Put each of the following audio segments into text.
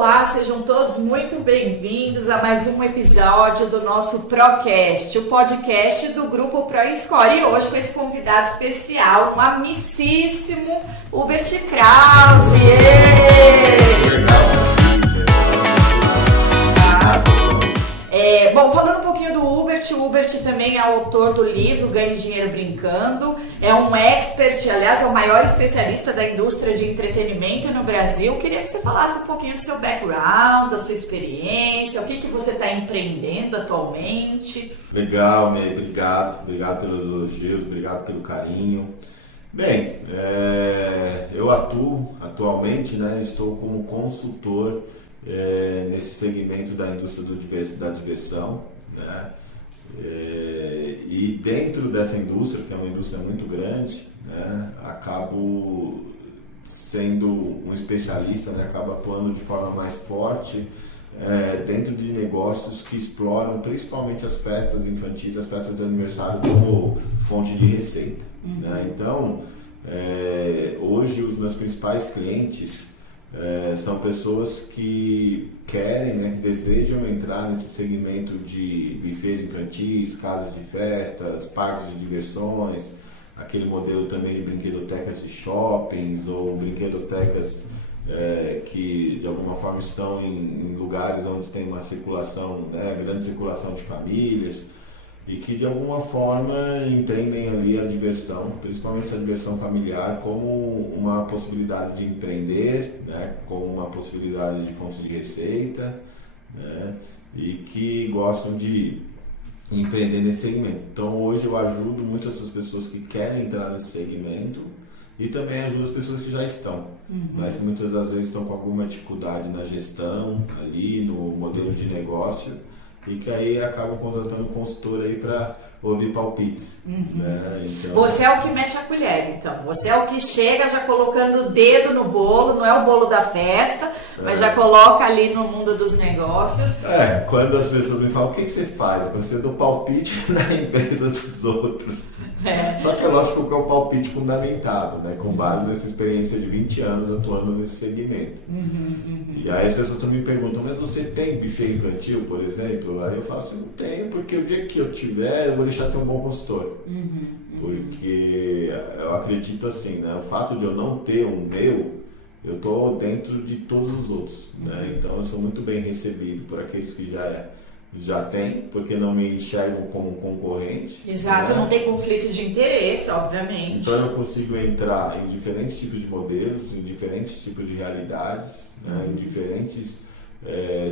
Olá, sejam todos muito bem-vindos a mais um episódio do nosso Procast, o podcast do Grupo ProScore. E hoje com esse convidado especial, um amicíssimo Hubert Krause. Bom, falando um pouquinho do Hubert, o Hubert também é autor do livro Ganhe Dinheiro Brincando, é um expert, aliás, é o maior especialista da indústria de entretenimento no Brasil. Queria que você falasse um pouquinho do seu background, da sua experiência, o que você está empreendendo atualmente. Legal, Ney, obrigado pelos elogios, obrigado pelo carinho. Bem, eu atuo atualmente, estou como consultor nesse segmento da indústria da diversão, e dentro dessa indústria, que é uma indústria muito grande, acabo sendo um especialista, acabo atuando de forma mais forte dentro de negócios que exploram principalmente as festas infantis, as festas de aniversário como fonte de receita. Então, hoje os meus principais clientes são pessoas que querem, que desejam entrar nesse segmento de buffets infantis, casas de festas, parques de diversões, aquele modelo também de brinquedotecas de shoppings ou brinquedotecas que de alguma forma estão em lugares onde tem uma circulação, grande circulação de famílias, e que de alguma forma entendem ali a diversão, principalmente essa diversão familiar, como uma possibilidade de empreender, como uma possibilidade de fonte de receita, e que gostam de empreender nesse segmento. Então hoje eu ajudo muitas dessas pessoas que querem entrar nesse segmento e também ajudo as pessoas que já estão, mas que muitas das vezes estão com alguma dificuldade na gestão, ali no modelo de negócio, e que aí acabam contratando um consultor aí para ouvir palpites. Então... Você é o que mete a colher, então. Você é o que chega já colocando o dedo no bolo, não é o bolo da festa, mas já coloca ali no mundo dos negócios. Quando as pessoas me falam, o que você faz? Você dá palpite na empresa dos outros. Só que é lógico que é um palpite fundamentado, com base nessa experiência de 20 anos atuando nesse segmento. E aí as pessoas também me perguntam, mas você tem buffet infantil, por exemplo? Aí eu falo assim, não tenho, porque o dia que eu tiver, eu vou deixar de ser um bom consultor. Porque eu acredito assim, o fato de eu não ter um meu, eu estou dentro de todos os outros. Então eu sou muito bem recebido por aqueles que já têm, porque não me enxergam como um concorrente. Exato, não tem conflito de interesse, obviamente. Então eu consigo entrar em diferentes tipos de modelos, em diferentes tipos de realidades, em diferentes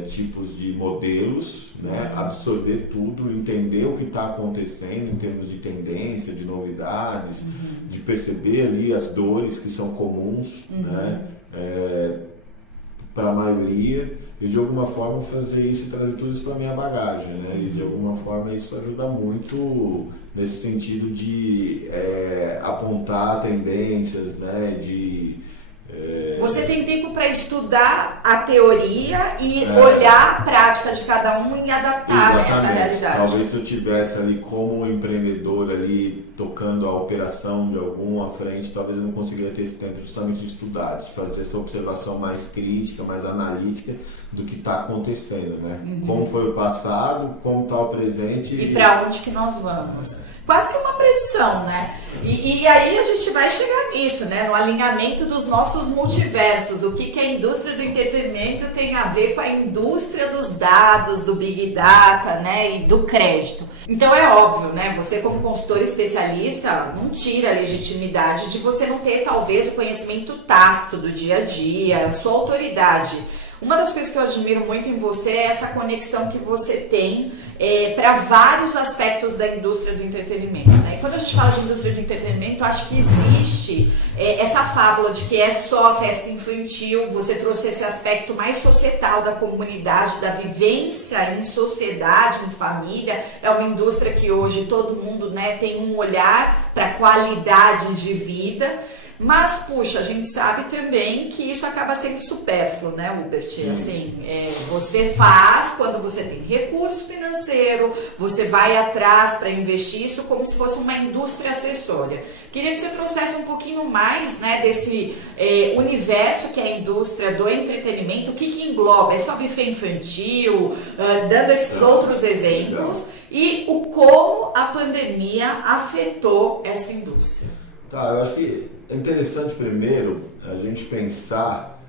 tipos de modelos, absorver tudo, entender o que está acontecendo em termos de tendência, de novidades, de perceber ali as dores que são comuns, para a maioria, e de alguma forma fazer isso e trazer tudo isso para a minha bagagem, e de alguma forma isso ajuda muito nesse sentido de apontar tendências, Você tem tempo para estudar a teoria e olhar a prática de cada um e adaptar essa realidade. Talvez se eu tivesse ali como empreendedor ali tocando a operação de alguma frente, talvez eu não conseguiria ter esse tempo justamente de estudar, de fazer essa observação mais crítica, mais analítica do que está acontecendo, Como foi o passado, como está o presente e para onde que nós vamos. Quase que uma predição, E aí a gente vai chegar nisso, no alinhamento dos nossos multiversos, o que a indústria do entretenimento tem a ver com a indústria dos dados, do Big Data, e do crédito. Então é óbvio, você como consultor especialista não tira a legitimidade de você não ter talvez o conhecimento tácito do dia a dia, a sua autoridade. Uma das coisas que eu admiro muito em você é essa conexão que você tem para vários aspectos da indústria do entretenimento. E quando a gente fala de indústria de entretenimento, acho que existe essa fábula de que é só a festa infantil. Você trouxe esse aspecto mais societal da comunidade, da vivência em sociedade, em família. É uma indústria que hoje todo mundo tem um olhar para a qualidade de vida. Mas, puxa, a gente sabe também que isso acaba sendo supérfluo, né, Hubert? Assim, você faz quando você tem recurso financeiro, você vai atrás para investir isso como se fosse uma indústria acessória. Queria que você trouxesse um pouquinho mais, né, desse universo que é a indústria do entretenimento, o que engloba? É só buffet infantil, dando esses outros exemplos, e o como a pandemia afetou essa indústria. Tá, eu acho que é interessante primeiro a gente pensar,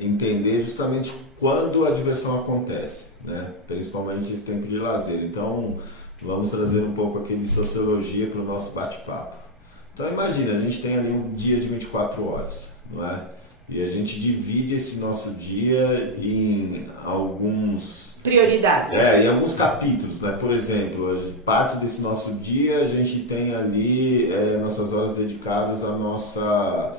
entender justamente quando a diversão acontece, né? Principalmente esse tempo de lazer. Então, vamos trazer um pouco aqui de sociologia para o nosso bate-papo. Então, imagina, a gente tem ali um dia de 24 horas, não é? E a gente divide esse nosso dia em alguns... prioridades. Em alguns capítulos, né? Por exemplo, parte desse nosso dia a gente tem ali nossas horas dedicadas à nossa...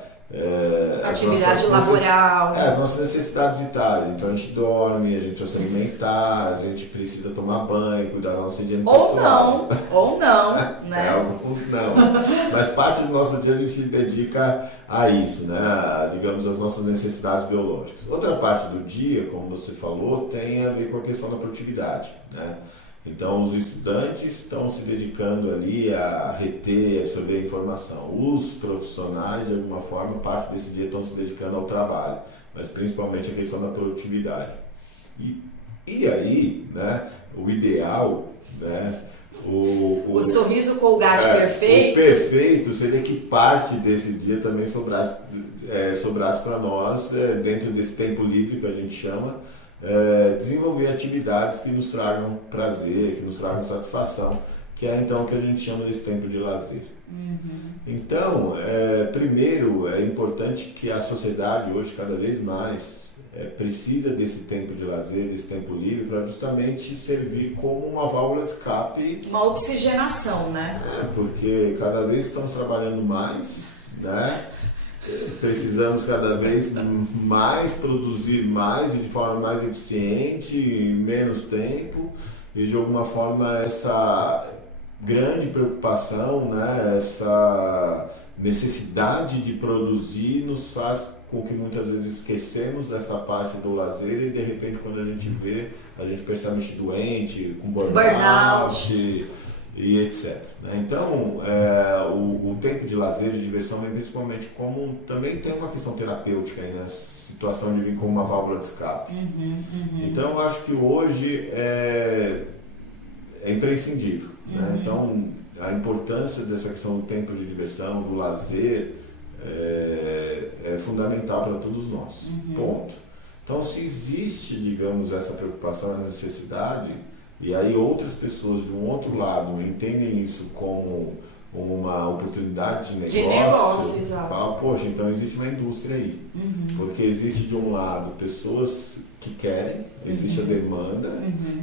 atividade laboral. As nossas necessidades vitais. Então a gente dorme, a gente precisa se alimentar, a gente precisa tomar banho, cuidar da nossa higiene pessoal. Ou não, né? Alguns não. Mas parte do nosso dia a gente se dedica a isso, né? Digamos, as nossas necessidades biológicas. Outra parte do dia, como você falou, tem a ver com a questão da produtividade, né? Então, os estudantes estão se dedicando ali a reter e absorver a informação. Os profissionais, de alguma forma, parte desse dia estão se dedicando ao trabalho, mas principalmente a questão da produtividade. E aí, né, o ideal, né, o sorriso Colgate perfeito. O perfeito seria que parte desse dia também sobrasse para nós, dentro desse tempo livre que a gente chama, desenvolver atividades que nos tragam prazer, que nos tragam satisfação, que é então o que a gente chama desse tempo de lazer. Então, primeiro, é importante que a sociedade hoje cada vez mais precisa desse tempo de lazer, desse tempo livre, para justamente servir como uma válvula de escape. Uma oxigenação, né? Porque cada vez estamos trabalhando mais, né? Precisamos cada vez mais produzir mais e de forma mais eficiente, em menos tempo, e de alguma forma essa grande preocupação, né, essa necessidade de produzir nos faz com que muitas vezes esquecemos dessa parte do lazer e de repente quando a gente vê, a gente percebe-se doente, com burnout. E etc. Então, o tempo de lazer e diversão vem principalmente como também tem uma questão terapêutica aí na situação de vir como uma válvula de escape. Então, eu acho que hoje é imprescindível. Né? Então, a importância dessa questão do tempo de diversão, do lazer, é fundamental para todos nós. Ponto. Então, se existe, digamos, essa preocupação, essa necessidade, e aí outras pessoas de um outro lado entendem isso como uma oportunidade de negócio, falam, poxa, então existe uma indústria aí. Porque existe de um lado pessoas que querem, existe a demanda,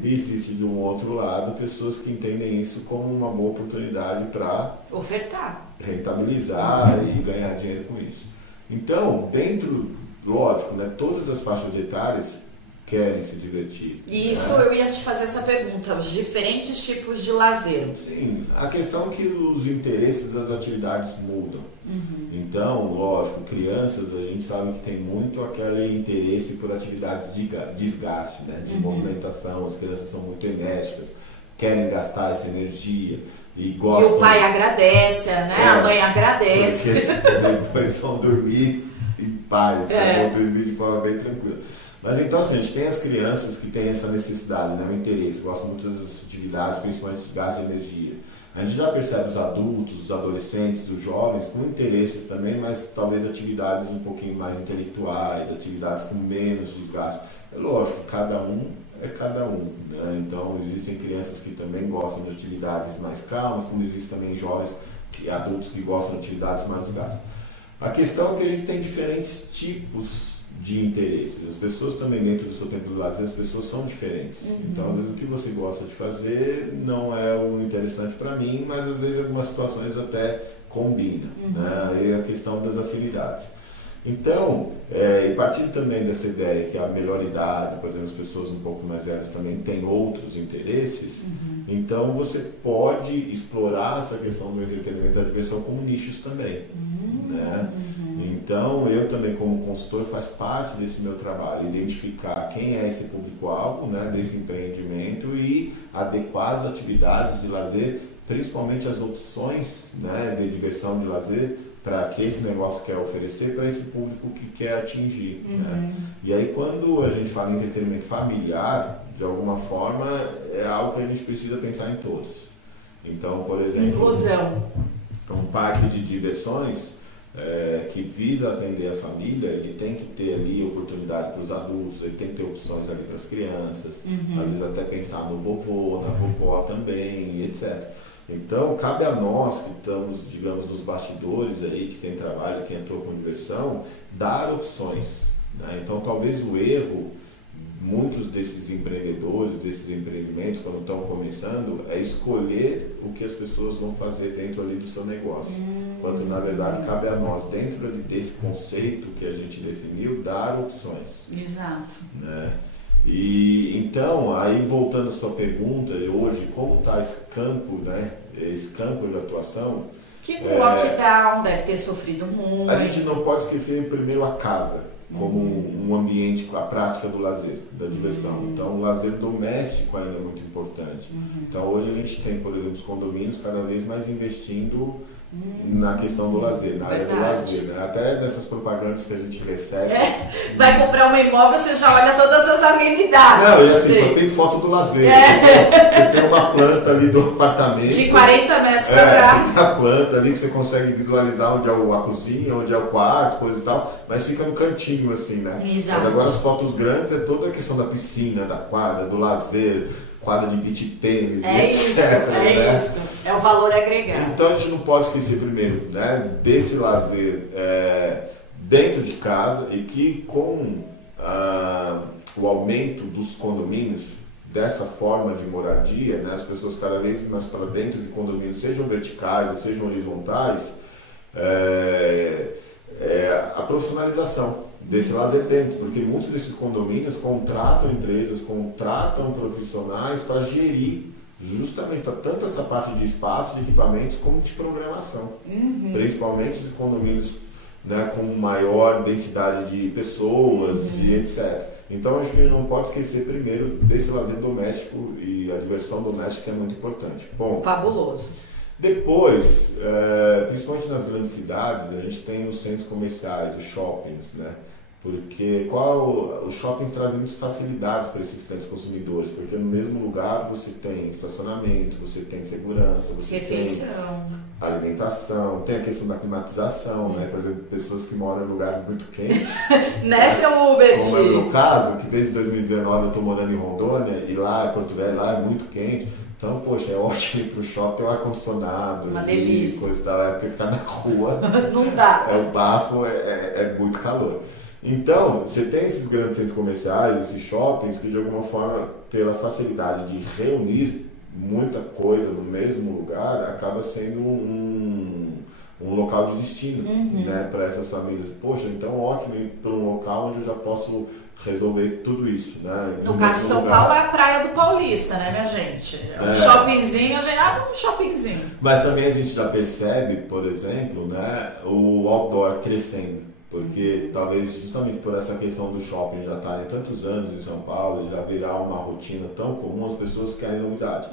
e existe de um outro lado pessoas que entendem isso como uma boa oportunidade para ofertar, rentabilizar e ganhar dinheiro com isso. Então, dentro, lógico, né, todas as faixas etárias querem se divertir. Isso, eu ia te fazer essa pergunta, os diferentes tipos de lazer. Sim, a questão é que os interesses das atividades mudam. Então, lógico, crianças, a gente sabe que tem muito aquele interesse por atividades de desgaste, né, de movimentação, as crianças são muito enérgicas, querem gastar essa energia e gostam... E o pai agradece, né? A mãe agradece. Porque depois vão dormir em paz, vão dormir de forma bem tranquila. Mas então, assim, a gente tem as crianças que têm essa necessidade, né, o interesse, gostam muito das atividades, principalmente desgaste de energia. A gente já percebe os adultos, os adolescentes, os jovens com interesses também, mas talvez atividades um pouquinho mais intelectuais, atividades com menos desgaste. É lógico, cada um é cada um, né? Então, existem crianças que também gostam de atividades mais calmas, como existem também jovens, adultos que gostam de atividades mais desgastes. A questão é que a gente tem diferentes tipos de interesses. As pessoas também, dentro do seu tempo de lazer, as pessoas são diferentes. Então, às vezes, o que você gosta de fazer não é o interessante para mim, mas às vezes, em algumas situações até combina. Né? E a questão das afinidades. Então, e partindo também dessa ideia que a melhor idade, por exemplo, as pessoas um pouco mais velhas também têm outros interesses, então você pode explorar essa questão do entretenimento e da diversão como nichos também. né? Então, eu também como consultor faz parte desse meu trabalho, identificar quem é esse público-alvo, né, desse empreendimento e adequar as atividades de lazer, principalmente as opções, né, de diversão de lazer, para que esse negócio quer oferecer para esse público que quer atingir. Né? E aí, quando a gente fala em entretenimento familiar, de alguma forma, é algo que a gente precisa pensar em todos. Então, por exemplo, inclusão. Um parque de diversões que visa atender a família, ele tem que ter ali oportunidade para os adultos, ele tem que ter opções ali para as crianças, às vezes até pensar no vovô, na vovó também, e etc. Então, cabe a nós que estamos, digamos, nos bastidores aí, que tem trabalho, que entrou com diversão, dar opções. Né? Então, talvez o Evo, muitos desses empreendedores, desses empreendimentos, quando estão começando, é escolher o que as pessoas vão fazer dentro ali do seu negócio. Enquanto, na verdade, cabe a nós, dentro desse conceito que a gente definiu, dar opções. Exato. Né? E então, aí voltando à sua pergunta, hoje, como está esse campo, né? Esse campo de atuação? Que com o lockdown deve ter sofrido muito. A gente não pode esquecer primeiro a casa, como um ambiente, a prática do lazer, da diversão. Então, o lazer doméstico ainda é muito importante. Então, hoje a gente tem, por exemplo, os condomínios cada vez mais investindo na questão do lazer, na área do lazer, né? Até dessas propagandas que a gente recebe. Vai comprar um imóvel, você já olha todas as amenidades. Não, e assim, só tem foto do lazer. Você tem uma planta ali do apartamento. De 40 metros quadrados. Tem a planta ali que você consegue visualizar onde é a cozinha, onde é o quarto, coisa e tal, mas fica no cantinho, assim, né? Exato. Mas agora as fotos grandes é toda a questão da piscina, da quadra, do lazer, quadra de beach tênis, etc. Isso, né? É o valor agregado. Então a gente não pode esquecer primeiro, né, desse lazer dentro de casa e que com o aumento dos condomínios, dessa forma de moradia, né, as pessoas cada vez mais para dentro de condomínios, sejam verticais ou sejam horizontais, a profissionalização desse lazer dentro, porque muitos desses condomínios contratam empresas, contratam profissionais para gerir justamente tanto essa parte de espaço, de equipamentos, como de programação. Principalmente esses condomínios, né, com maior densidade de pessoas e etc. Então, acho que a gente não pode esquecer primeiro desse lazer doméstico e a diversão doméstica é muito importante. Bom, fabuloso. Depois, principalmente nas grandes cidades, a gente tem os centros comerciais, os shoppings, né? Porque os shoppings trazem muitas facilidades para esses grandes consumidores, porque no mesmo lugar você tem estacionamento, você tem segurança, você tem alimentação, tem a questão da climatização, né? Por exemplo, pessoas que moram em lugares muito quentes. Nessa Uber, como é o meu caso, que desde 2019 eu estou morando em Rondônia, e lá, Porto Velho, lá é muito quente. Então, poxa, é ótimo ir pro shopping, tem um ar-condicionado, uma delícia, coisa e tal, porque ficar na rua não dá. O bafo, é muito calor. Então, você tem esses grandes centros comerciais, esses shoppings, que de alguma forma, pela facilidade de reunir muita coisa no mesmo lugar, acaba sendo um local de destino, né, para essas famílias. Poxa, então ótimo ir para um local onde eu já posso resolver tudo isso, né? No caso de São Paulo é a Praia do Paulista, né, minha gente? Um shoppingzinho, a gente abre um shoppingzinho. Mas também a gente já percebe, por exemplo, né, o outdoor crescendo. Porque talvez justamente por essa questão do shopping já estarem tantos anos em São Paulo, já virar uma rotina tão comum, as pessoas querem novidade.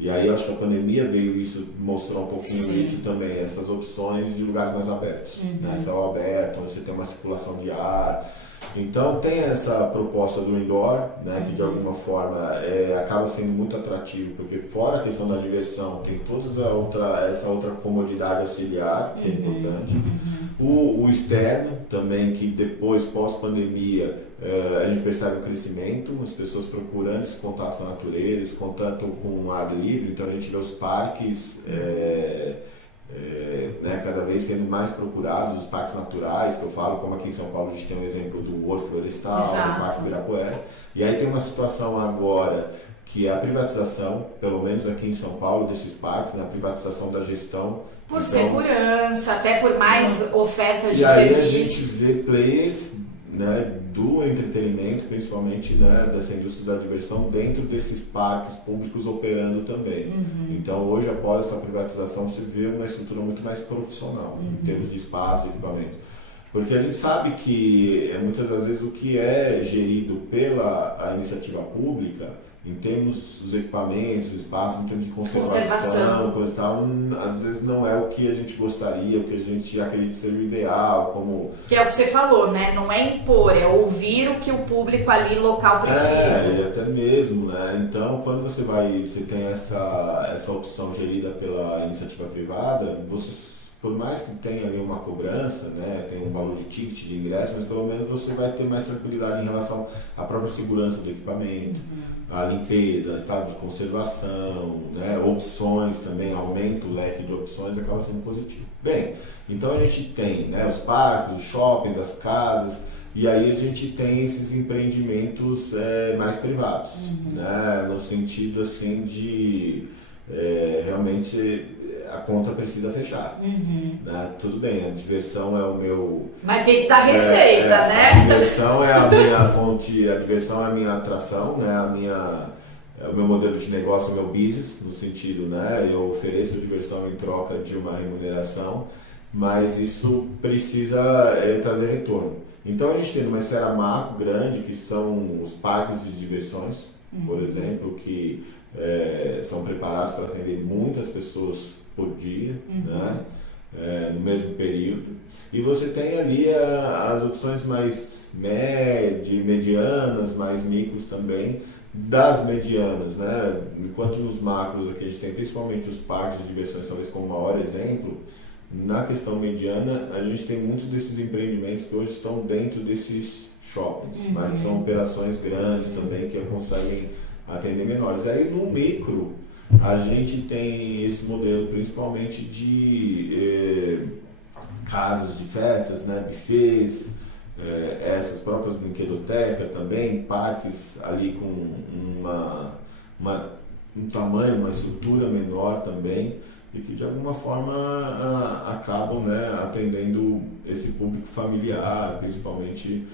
E aí eu acho que a pandemia veio isso, mostrou um pouquinho isso também, essas opções de lugares mais abertos. Né? Céu aberto, onde você tem uma circulação de ar. Então tem essa proposta do indoor, né, que de alguma forma acaba sendo muito atrativo, porque fora a questão da diversão, tem toda essa outra comodidade auxiliar, que é importante. O externo também, que depois, pós-pandemia, a gente percebe um crescimento, as pessoas procurando esse contato com a natureza, esse contato com o ar livre, então a gente vê os parques né, cada vez sendo mais procurados, os parques naturais, que eu falo, como aqui em São Paulo a gente tem um exemplo do Horto Florestal, do Parque Ibirapuera, e aí tem uma situação agora que é a privatização, pelo menos aqui em São Paulo, desses parques, né, a privatização da gestão. Por segurança, até por mais ofertas de serviço. E aí serviço. a gente vê players, né, do entretenimento, principalmente, né, dessa indústria da diversão, dentro desses parques públicos operando também. Então, hoje, após essa privatização, se vê uma estrutura muito mais profissional, em termos de espaço e equipamento. Porque a gente sabe que, muitas das vezes, o que é gerido pela iniciativa pública, em termos dos equipamentos, espaços, em termos de conservação, coisa e tal, às vezes não é o que a gente gostaria, o que a gente acredita ser o ideal, como... Que é o que você falou, né? Não é impor, é ouvir o que o público ali local precisa. E até mesmo, né? Então, quando você tem essa opção gerida pela iniciativa privada, por mais que tenha ali uma cobrança, né, tem um valor de ticket de ingresso, mas pelo menos você vai ter mais tranquilidade em relação à própria segurança do equipamento, a limpeza, estado de conservação, né, opções também, aumenta o leque de opções, acaba sendo positivo. Bem, então a gente tem, né, os parques, os shoppings, as casas, e aí a gente tem esses empreendimentos mais privados, né, no sentido assim de realmente a conta precisa fechar. Né? Tudo bem, a diversão é o meu... Mas tem que dar receita, né? A diversão é a minha fonte, a diversão é a minha atração, né? É o meu modelo de negócio, o meu business, no sentido, né? Eu ofereço diversão em troca de uma remuneração, mas isso precisa trazer retorno. Então a gente tem uma esfera macro grande, que são os parques de diversões, por exemplo, que são preparados para atender muitas pessoas por dia, né? No mesmo período. E você tem ali as opções mais medianas, mais micros também, das medianas, né? Enquanto nos macros aqui a gente tem principalmente os parques de diversões, talvez como maior exemplo, na questão mediana a gente tem muitos desses empreendimentos que hoje estão dentro desses shoppings, mas são operações grandes também que conseguem atender menores. Aí no micro a gente tem esse modelo principalmente de casas de festas, né, buffets, essas próprias brinquedotecas também, parques ali com um tamanho, uma estrutura menor também, e que de alguma forma acabam, né, atendendo esse público familiar, principalmente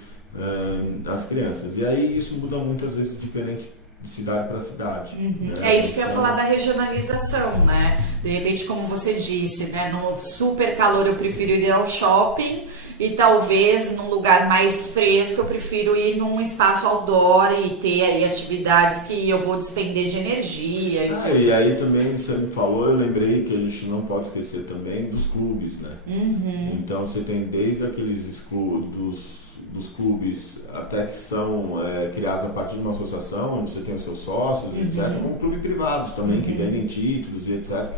as crianças. E aí isso muda muitas vezes diferente de cidade para cidade. Né? É isso que eu ia falar da regionalização, né? De repente, como você disse, né? No super calor eu prefiro ir ao shopping e talvez num lugar mais fresco eu prefiro ir num espaço outdoor e ter aí atividades que eu vou despender de energia. E aí também, você me falou, eu lembrei que a gente não pode esquecer também dos clubes, né? Então você tem desde aqueles dos clubes até que são criados a partir de uma associação, onde você tem os seus sócios, etc., como clubes privados também, que vendem títulos e etc.,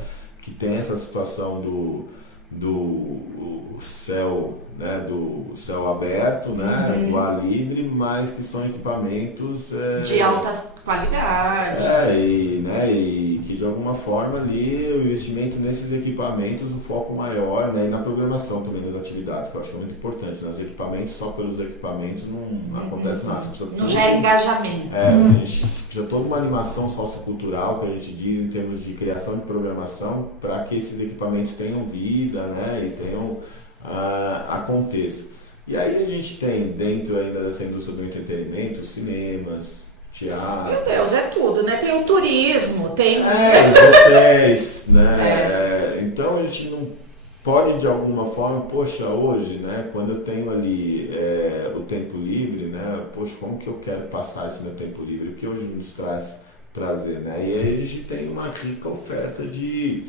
que tem essa situação do céu, né, do céu aberto, né, do ar livre, mas que são equipamentos de alta qualidade. E que de alguma forma ali o investimento nesses equipamentos, o foco maior, né, e na programação também das atividades, que eu acho que é muito importante. Nos equipamentos, só pelos equipamentos não acontece nada. Não gera engajamento. A gente precisa toda uma animação sociocultural, que a gente diz, em termos de criação de programação, para que esses equipamentos tenham vida, né, e tenham aconteça. E aí a gente tem, dentro ainda dessa indústria do entretenimento, cinemas, teatro... Meu Deus, é tudo, né? Tem o turismo, tem... os hotéis, né? Então a gente não pode, de alguma forma, poxa, hoje, né, quando eu tenho ali o tempo livre, né, poxa, como que eu quero passar esse meu tempo livre? O que hoje nos traz prazer, né? E aí a gente tem uma rica oferta de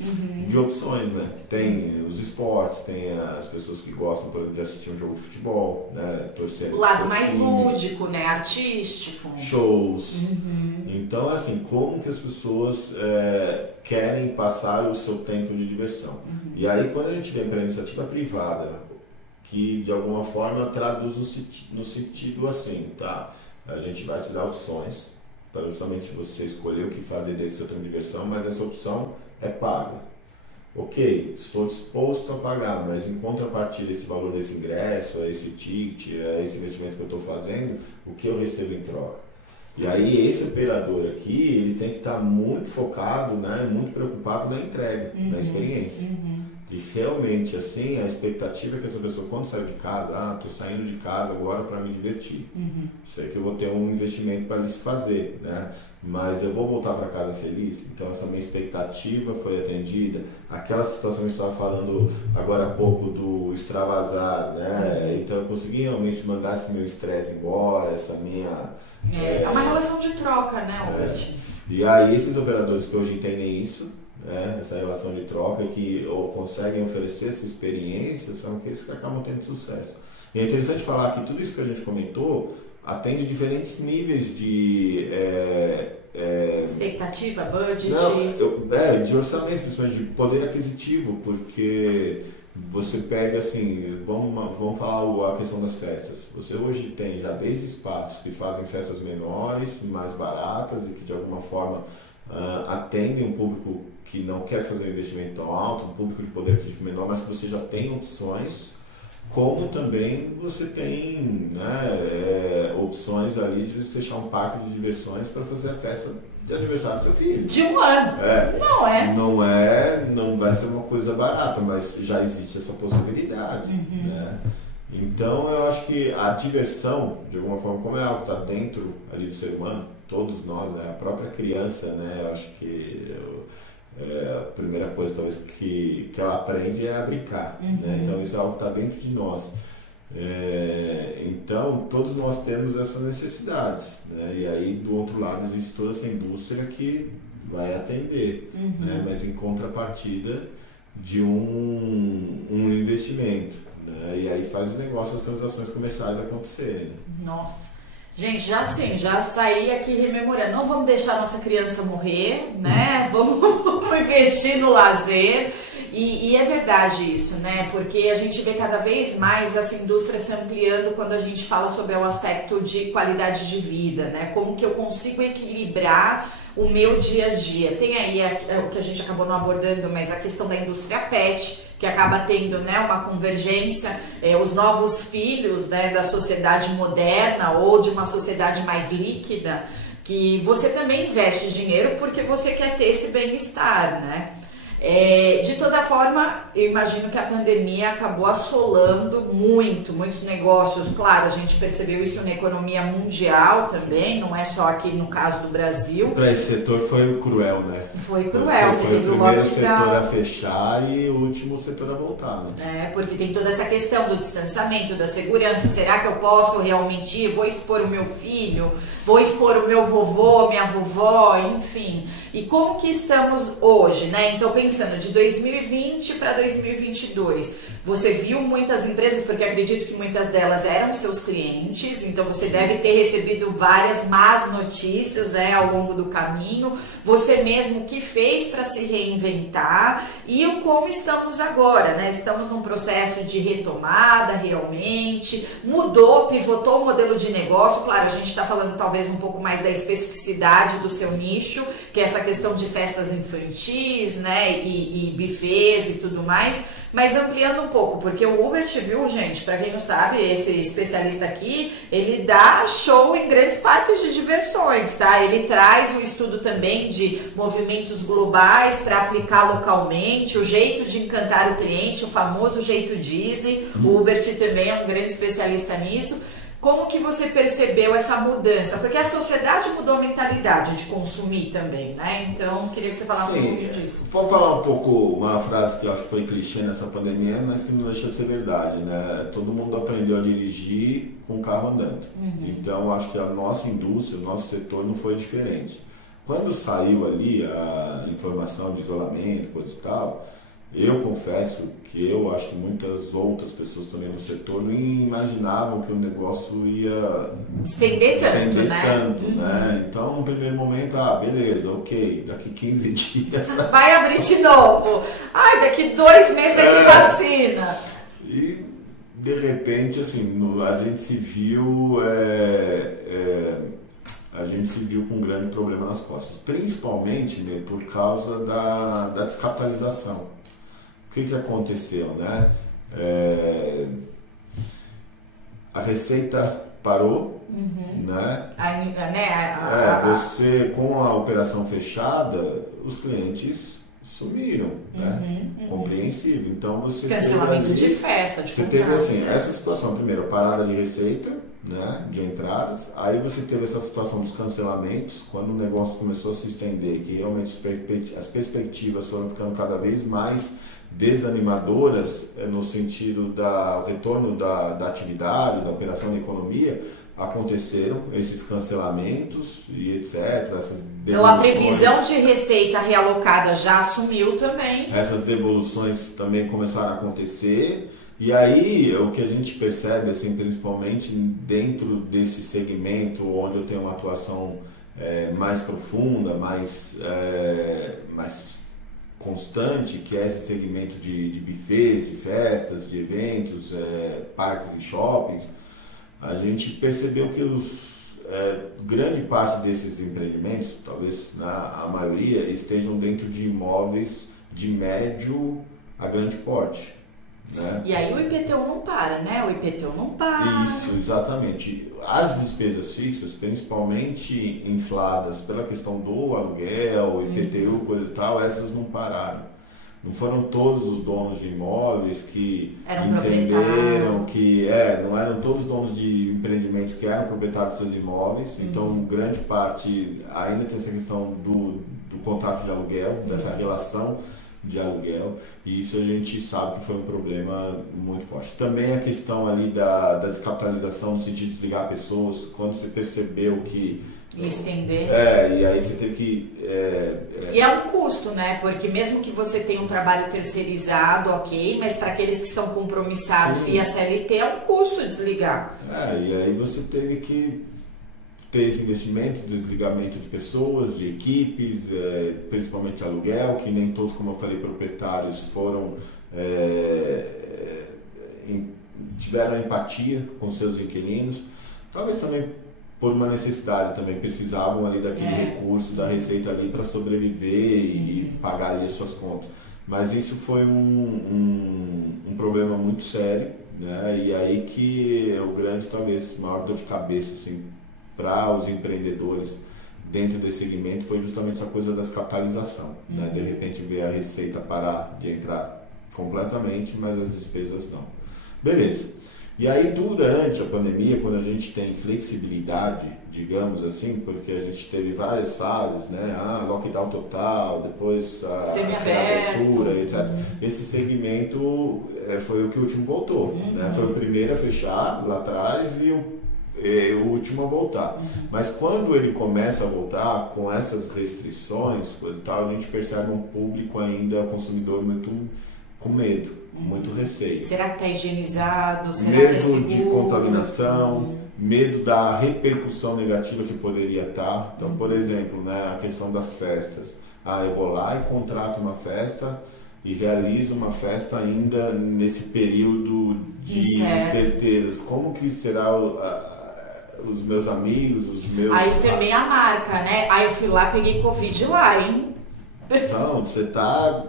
opções, né? Tem os esportes, tem as pessoas que gostam, por exemplo, de assistir um jogo de futebol, né? Torcer. O lado mais lúdico, né? Artístico. Shows. Então, assim, como que as pessoas querem passar o seu tempo de diversão? E aí, quando a gente vem para a iniciativa privada, que de alguma forma traduz no sentido assim, tá? A gente vai te dar opções para justamente você escolher o que fazer desse seu tempo de diversão, mas essa opção é paga. Ok, estou disposto a pagar, mas em contrapartida esse valor desse ingresso, esse ticket, esse investimento que eu estou fazendo, o que eu recebo em troca? E aí esse operador aqui, ele tem que estar muito focado, né, muito preocupado na entrega, na experiência. De realmente, assim, a expectativa é que essa pessoa, quando saiu de casa, estou saindo de casa agora para me divertir. Sei que eu vou ter um investimento para isso fazer, né? Mas eu vou voltar para casa feliz. Então, essa minha expectativa foi atendida. Aquela situação que a gente estava falando agora há pouco do extravasar, né? Então, eu consegui realmente mandar esse meu estresse embora, essa minha... É uma relação de troca, né, Albert? E aí, esses operadores que hoje entendem isso, essa relação de troca que conseguem oferecer essa experiência, são aqueles que acabam tendo sucesso. E é interessante falar que tudo isso que a gente comentou atende diferentes níveis de... expectativa, budget... de orçamento, principalmente de poder aquisitivo, porque você pega assim, vamos falar a questão das festas. Você hoje tem já desde espaços que fazem festas menores, mais baratas e que de alguma forma atendem um público que não quer fazer um investimento tão alto, um público de poder aquisitivo menor, mas que você já tem opções, como também você tem, né, opções ali de você fechar um parque de diversões para fazer a festa de aniversário do seu filho. De um ano. Não vai ser uma coisa barata, mas já existe essa possibilidade. Né? Então eu acho que a diversão, de alguma forma, como é algo que está dentro ali do ser humano, todos nós, né? A própria criança, né? Eu acho que a primeira coisa talvez que ela aprende é a brincar. Né? Então isso é algo que está dentro de nós. Então todos nós temos essas necessidades, né? E aí do outro lado existe toda essa indústria que vai atender, né? Mas em contrapartida de um investimento, né? E aí faz o negócio, as transações comerciais acontecerem. Nossa, gente, já saí aqui rememorando, não vamos deixar nossa criança morrer, né? Vamos investir no lazer. E é verdade isso, né? Porque a gente vê cada vez mais essa indústria se ampliando quando a gente fala sobre o aspecto de qualidade de vida, né? Como que eu consigo equilibrar o meu dia a dia. Tem aí o que a gente acabou não abordando, mas a questão da indústria pet, que acaba tendo, né, uma convergência, os novos filhos, né, da sociedade moderna ou de uma sociedade mais líquida, que você também investe dinheiro porque você quer ter esse bem-estar, né? De toda forma, eu imagino que a pandemia acabou assolando muitos negócios. Claro, a gente percebeu isso na economia mundial também, não é só aqui no caso do Brasil. Para esse setor foi cruel, né? Foi cruel, você teve o primeiro setor a fechar e o último setor a voltar, né? Porque tem toda essa questão do distanciamento, da segurança. Será que eu posso realmente ir? Vou expor o meu filho? Vou expor o meu vovô, minha vovó, enfim. E como que estamos hoje, né? Então, pensando de 2020 para 2022, você viu muitas empresas, porque acredito que muitas delas eram seus clientes, então você deve ter recebido várias más notícias, né, ao longo do caminho. Você mesmo que fez para se reinventar e o como estamos agora, né? Estamos num processo de retomada realmente, mudou, pivotou o modelo de negócio. Claro, a gente está falando talvez um pouco mais da especificidade do seu nicho, que é essa questão de festas infantis, né, e buffets e tudo mais, mas ampliando um pouco, porque o Hubert, viu, gente, para quem não sabe, esse especialista aqui, ele dá show em grandes parques de diversões, tá? Ele traz o estudo também de movimentos globais para aplicar localmente, o jeito de encantar o cliente, o famoso jeito Disney. O Hubert também é um grande especialista nisso. Como que você percebeu essa mudança? Porque a sociedade mudou a mentalidade de consumir também, né? Então, queria que você falasse um pouquinho disso. Vou falar um pouco, uma frase que eu acho que foi clichê nessa pandemia, mas que não deixa de ser verdade, né? Todo mundo aprendeu a dirigir com o carro andando. Então, acho que a nossa indústria, o nosso setor não foi diferente. Quando saiu ali a informação de isolamento, coisa e tal, eu confesso que eu acho que muitas outras pessoas também no setor não imaginavam que o negócio ia estender tanto, né? Então, no primeiro momento, beleza, ok, daqui 15 dias... Vai abrir de novo. Ai, daqui 2 meses vai ter vacina. E, de repente, assim, a gente se viu... a gente se viu com um grande problema nas costas, principalmente, né, por causa da descapitalização. O que aconteceu, né? A receita parou, né? Você, com a operação fechada, os clientes sumiram, né? Compreensível. Então você cancelamento de festa, de você teve assim, essa situação, primeiro, a parada de receita, né, de entradas, aí você teve essa situação dos cancelamentos, quando o negócio começou a se estender, que realmente as perspectivas foram ficando cada vez mais desanimadoras, no sentido do retorno da atividade, da operação da economia, aconteceram esses cancelamentos e etc. Essas devoluções. Então a previsão de receita realocada já assumiu também. Essas devoluções também começaram a acontecer. E aí o que a gente percebe, assim, principalmente dentro desse segmento onde eu tenho uma atuação mais profunda, mais constante, que é esse segmento de buffets, de festas, de eventos, parques e shoppings, a gente percebeu que grande parte desses empreendimentos, talvez a maioria, estejam dentro de imóveis de médio a grande porte. Né? E aí o IPTU não para, né? O IPTU não para. Isso, exatamente. As despesas fixas, principalmente infladas pela questão do aluguel, IPTU, coisa e tal, essas não pararam. Não foram todos os donos de imóveis que entenderam que não eram todos os donos de empreendimentos que eram proprietários dos seus imóveis. Então, grande parte ainda tem essa questão do contrato de aluguel, dessa relação de aluguel, e isso a gente sabe que foi um problema muito forte. Também a questão ali da descapitalização, no sentido de desligar pessoas, quando você percebeu que estender. E aí você tem que... E é um custo, né? Porque mesmo que você tenha um trabalho terceirizado, ok, mas para aqueles que são compromissados via CLT é um custo desligar. E aí você teve que ter esse investimento, desligamento de pessoas, de equipes, principalmente aluguel, que nem todos, como eu falei, proprietários foram... tiveram empatia com seus inquilinos. Talvez também por uma necessidade, também precisavam ali daquele recurso da receita ali para sobreviver e pagar ali as suas contas. Mas isso foi um problema muito sério, né? E aí que o grande, talvez, maior dor de cabeça assim, para os empreendedores dentro desse segmento foi justamente essa coisa da descapitalização, né? De repente ver a receita parar de entrar completamente, mas as despesas não. Beleza. E aí, durante a pandemia, quando a gente tem flexibilidade, digamos assim, porque a gente teve várias fases, né? Lockdown total, depois a reabertura, etc. Esse segmento foi o que o último voltou, né? Foi o primeiro a fechar lá atrás e o último a voltar. Mas quando ele começa a voltar, com essas restrições, coisa e tal, a gente percebe um público ainda, consumidor, muito com medo, com muito receio. Será que está higienizado? Será Medo que é seguro? De contaminação, medo da repercussão negativa que poderia estar. Então, por exemplo, né, a questão das festas. Eu vou lá e contrato uma festa e realizo uma festa ainda nesse período de incertezas. Como que será os meus amigos, os meus... Aí também a marca, né? Aí eu fui lá, peguei Covid lá, hein? Então, você está...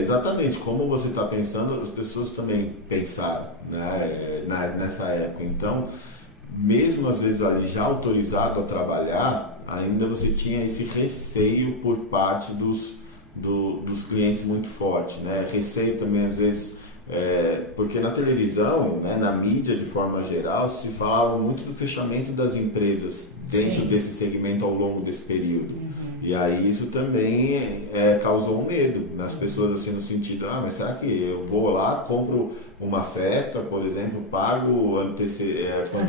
exatamente como você está pensando, as pessoas também pensaram, né, nessa época. Então, mesmo às vezes ali já autorizado a trabalhar, ainda você tinha esse receio por parte dos clientes muito forte, né? Receio também às vezes, porque na televisão, né, na mídia de forma geral, se falava muito do fechamento das empresas dentro desse segmento ao longo desse período. E aí isso também causou um medo nas pessoas, assim, no sentido, mas será que eu vou lá, compro uma festa, por exemplo, pago antecipado,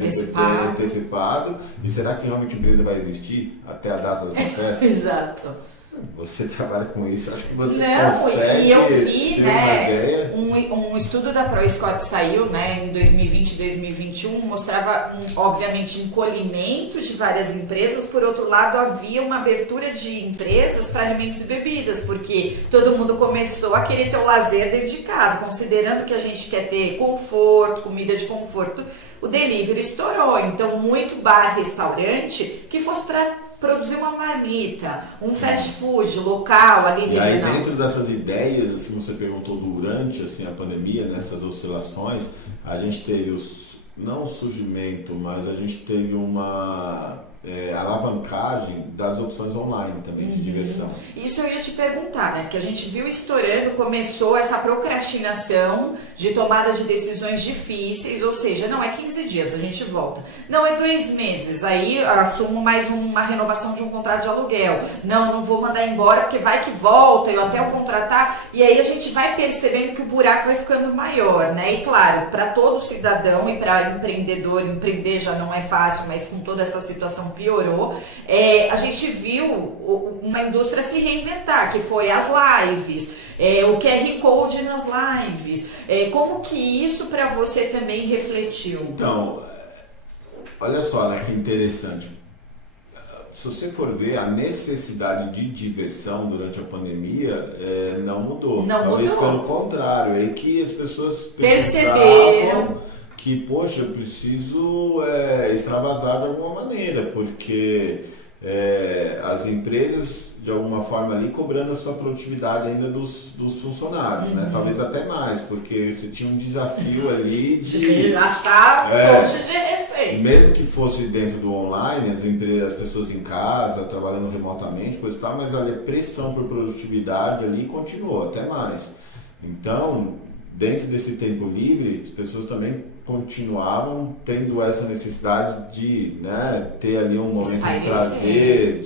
e será que realmente a empresa vai existir até a data dessa festa? Exato. Você trabalha com isso, acho que você consegue. E eu vi, né, um estudo da ProScott saiu, né, em 2020 e 2021, mostrava, obviamente, encolhimento de várias empresas. Por outro lado, havia uma abertura de empresas para alimentos e bebidas, porque todo mundo começou a querer ter o lazer dentro de casa, considerando que a gente quer ter conforto, comida de conforto. O delivery estourou, então muito bar, restaurante que fosse para produzir uma marmita, um fast food local ali regional. E aí dentro dessas ideias, assim, você perguntou durante assim, a pandemia, nessas oscilações, a gente teve não o surgimento, mas a gente teve uma alavancagem das opções online também de diversão. Isso eu ia te perguntar, né? Porque a gente viu estourando, começou essa procrastinação de tomada de decisões difíceis, ou seja, não é 15 dias, a gente volta. Não é 2 meses, aí eu assumo mais uma renovação de um contrato de aluguel. Não vou mandar embora porque vai que volta, eu até o contratar, e aí a gente vai percebendo que o buraco vai ficando maior, né? E claro, para todo cidadão e para empreendedor, empreender já não é fácil, mas com toda essa situação piorou. A gente viu uma indústria se reinventar, que foi as lives, o QR Code nas lives. Como que isso para você também refletiu? Então, olha só, né, que interessante. Se você for ver, a necessidade de diversão durante a pandemia não mudou. Talvez pelo contrário, é que as pessoas perceberam que, poxa, eu preciso extravasar de alguma maneira, porque as empresas, de alguma forma ali, cobrando a sua produtividade ainda dos funcionários, né? Talvez até mais, porque você tinha um desafio ali de achar fontes de receita. Mesmo que fosse dentro do online, as pessoas em casa, trabalhando remotamente, coisa e tal, mas a pressão por produtividade ali continuou, até mais. Então, dentro desse tempo livre, as pessoas também continuavam tendo essa necessidade de, né, ter ali um momento de prazer,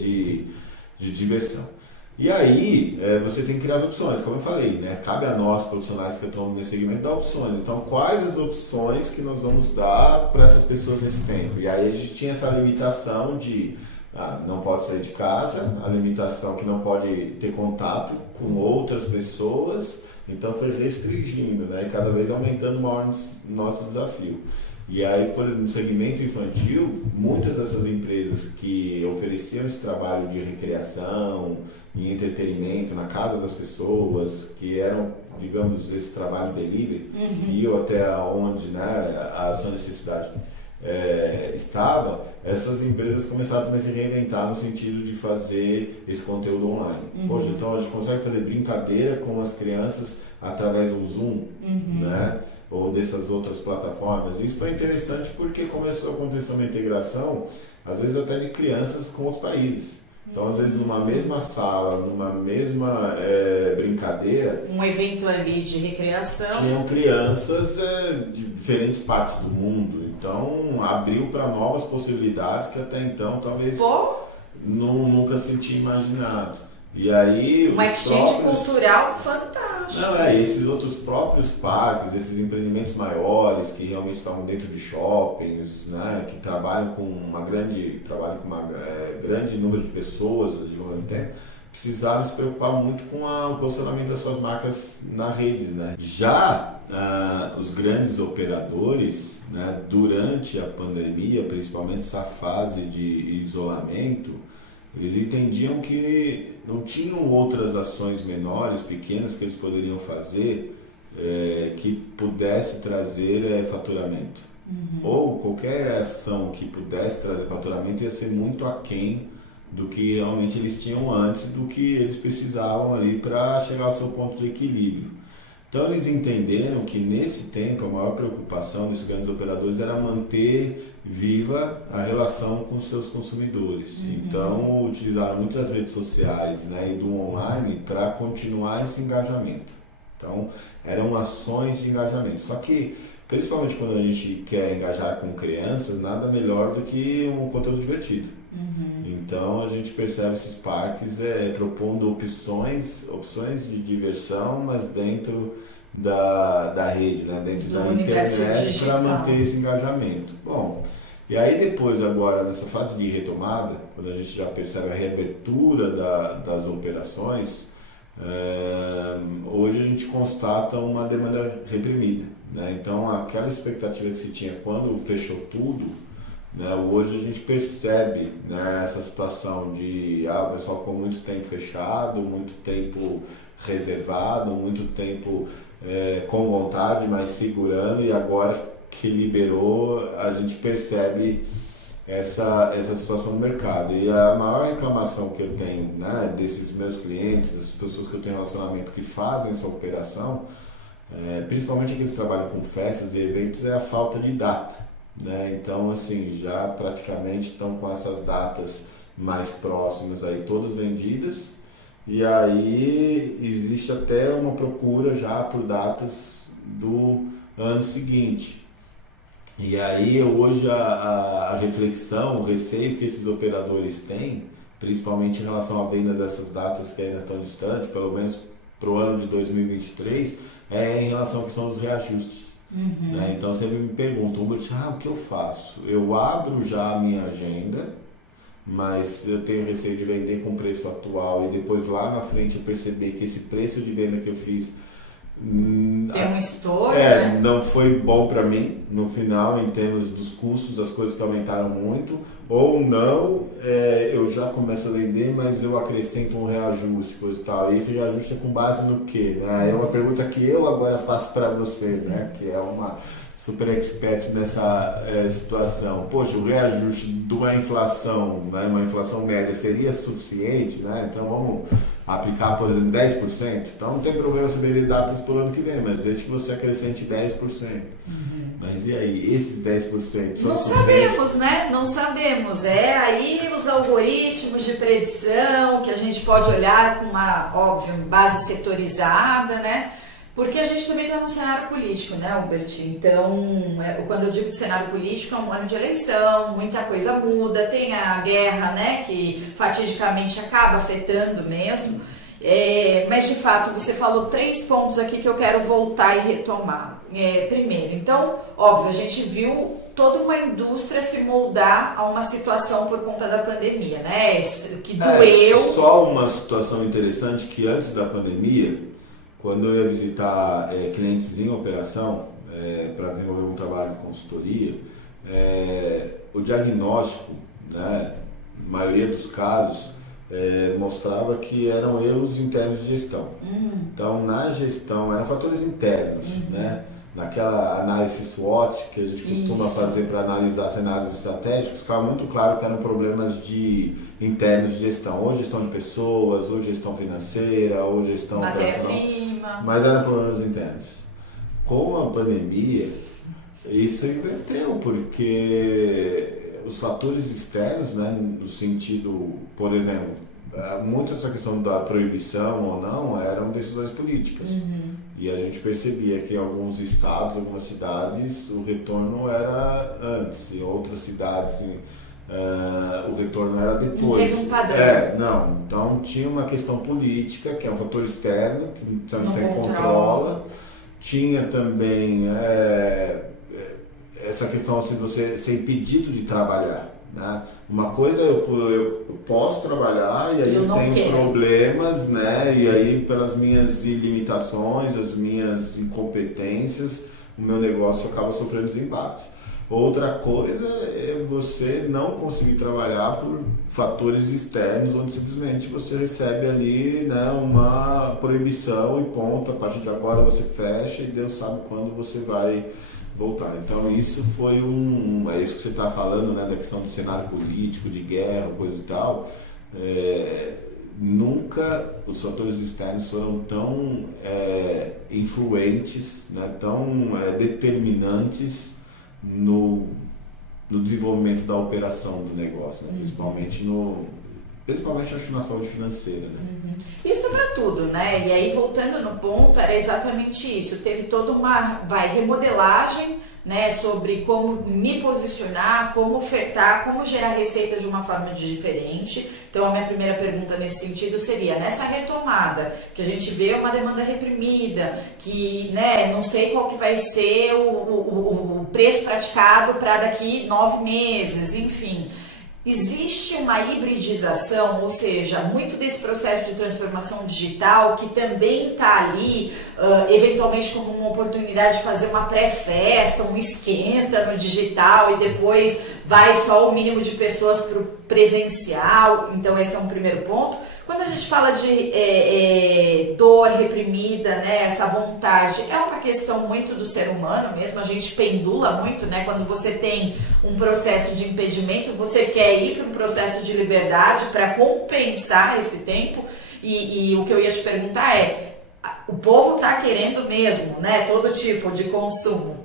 de diversão. E aí, você tem que criar as opções, como eu falei, né? Cabe a nós, profissionais que estão nesse segmento, dar opções. Então, quais as opções que nós vamos dar para essas pessoas nesse tempo? E aí a gente tinha essa limitação de não pode sair de casa, a limitação que não pode ter contato com outras pessoas. Então foi restringindo, né? E cada vez aumentando maior nosso desafio. E aí, por exemplo, no segmento infantil, muitas dessas empresas que ofereciam esse trabalho de recreação e entretenimento na casa das pessoas, que eram, digamos, esse trabalho delivery, iam até onde, né, a sua necessidade estava, essas empresas começaram também a se reinventar no sentido de fazer esse conteúdo online. Poxa, então a gente consegue fazer brincadeira com as crianças através do Zoom, né? Ou dessas outras plataformas. Isso foi interessante porque começou a acontecer uma integração, às vezes até de crianças com outros países. Então, às vezes, numa mesma sala, numa mesma brincadeira... Um evento ali de recreação. Tinham crianças de diferentes partes do mundo. Então, abriu para novas possibilidades que até então talvez nunca se tinha imaginado. E aí, uma exchange cultural fantástico. Não, esses outros próprios parques, esses empreendimentos maiores que realmente estavam dentro de shoppings, né, que trabalham com um grande número de pessoas ao mesmo tempo, precisaram se preocupar muito com o posicionamento das suas marcas na rede, né? Já os grandes operadores, né, durante a pandemia, principalmente essa fase de isolamento, eles entendiam que não tinham outras ações menores, pequenas, que eles poderiam fazer que pudesse trazer faturamento. Ou qualquer ação que pudesse trazer faturamento ia ser muito aquém do que realmente eles tinham antes, do que eles precisavam ali para chegar ao seu ponto de equilíbrio. Então eles entenderam que nesse tempo a maior preocupação desses grandes operadores era manter viva a relação com seus consumidores. Então utilizaram muitas redes sociais, né, e do online para continuar esse engajamento. Então eram ações de engajamento. Só que principalmente quando a gente quer engajar com crianças, nada melhor do que um conteúdo divertido. Então a gente percebe esses parques propondo opções de diversão, mas dentro da rede, né? Dentro da internet, para manter esse engajamento. Bom, e aí depois agora nessa fase de retomada, quando a gente já percebe a reabertura das operações, hoje a gente constata uma demanda reprimida, né? Então aquela expectativa que se tinha quando fechou tudo, né, hoje a gente percebe, né, essa situação de o pessoal ficou muito tempo fechado, muito tempo reservado, muito tempo com vontade, mas segurando, e agora que liberou a gente percebe essa situação no mercado. E a maior reclamação que eu tenho, né, desses meus clientes, dessas pessoas que eu tenho relacionamento que fazem essa operação, principalmente aqueles que trabalham com festas e eventos, é a falta de data. Né? Então, assim, já praticamente estão com essas datas mais próximas aí, todas vendidas, e aí existe até uma procura já por datas do ano seguinte. E aí hoje a reflexão, o receio que esses operadores têm, principalmente em relação à venda dessas datas que ainda estão distantes, pelo menos para o ano de 2023, é em relação à questão dos reajustes. Né? Então sempre me perguntam, o que eu faço? Eu abro já a minha agenda, mas eu tenho receio de vender com o preço atual e depois lá na frente eu perceber que esse preço de venda que eu fiz tem um estouro, né? Não foi bom para mim no final em termos dos custos, das coisas que aumentaram muito, ou não, eu já começo a vender, mas eu acrescento um reajuste, coisa e tal. E esse reajuste é com base no quê? Né? É uma pergunta que eu agora faço para você, né? Que é uma super expert nessa situação. Poxa, o reajuste de uma inflação, né? Uma inflação média seria suficiente, né? Então vamos aplicar, por exemplo, 10%. Então não tem problema você vender datas por ano que vem, mas desde que você acrescente 10%. Mas e aí, esses 10% são Não sabemos, né? Não sabemos. Aí os algoritmos de predição que a gente pode olhar com uma, óbvio, base setorizada, né? Porque a gente também está num cenário político, né, Hubert? Então, quando eu digo cenário político, é um ano de eleição, muita coisa muda, tem a guerra, né, que fatidicamente acaba afetando mesmo. Mas, de fato, você falou 3 pontos aqui que eu quero voltar e retomar. Primeiro, então, óbvio, a gente viu toda uma indústria se moldar a uma situação por conta da pandemia, né? Que doeu. Só uma situação interessante que antes da pandemia, quando eu ia visitar clientes em operação para desenvolver um trabalho de consultoria, o diagnóstico, né, na maioria dos casos, mostrava que eram erros internos de gestão. Então, na gestão, eram fatores internos, né? Naquela análise SWOT que a gente costuma fazer para analisar cenários estratégicos, ficava muito claro que eram problemas internos de gestão, ou gestão de pessoas, ou gestão financeira, ou gestão operacional, mas eram problemas internos. Com a pandemia, isso inverteu, porque os fatores externos, né, no sentido, por exemplo, muito essa questão da proibição ou não, eram decisões políticas. E a gente percebia que em alguns estados, algumas cidades, o retorno era antes, em outras cidades o retorno era depois. Não teve um padrão. Não. Então tinha uma questão política, que é um fator externo, que você não tem controla. Tinha também essa questão assim, de você ser impedido de trabalhar. Né? Uma coisa eu posso trabalhar e aí tem problemas, né? E aí pelas minhas limitações, as minhas incompetências, o meu negócio acaba sofrendo desembate. Outra coisa é você não conseguir trabalhar por fatores externos, onde simplesmente você recebe ali, né, uma proibição e ponto, a partir de agora você fecha e Deus sabe quando você vai voltar. Então isso foi é isso que você está falando, né, da questão do cenário político, de guerra, coisa e tal. Nunca os fatores externos foram tão influentes, né, tão determinantes no desenvolvimento da operação do negócio, né, principalmente acho que na saúde financeira, né? Isso para tudo, né? E aí voltando no ponto, era exatamente isso. Teve toda uma remodelagem, né, sobre como me posicionar, como ofertar, como gerar receita de uma forma diferente. Então a minha primeira pergunta nesse sentido seria, nessa retomada, que a gente vê uma demanda reprimida, que, né, não sei qual que vai ser o preço praticado para daqui 9 meses, enfim. Existe uma hibridização, ou seja, muito desse processo de transformação digital que também está ali, eventualmente como uma oportunidade de fazer uma pré-festa, um esquenta no digital e depois vai só o mínimo de pessoas para o presencial. Então esse é um primeiro ponto. Quando a gente fala de dor reprimida, né, essa vontade, é uma questão muito do ser humano mesmo, a gente pendula muito, né, quando você tem um processo de impedimento, você quer ir para um processo de liberdade para compensar esse tempo, e o que eu ia te perguntar o povo está querendo mesmo, né, todo tipo de consumo?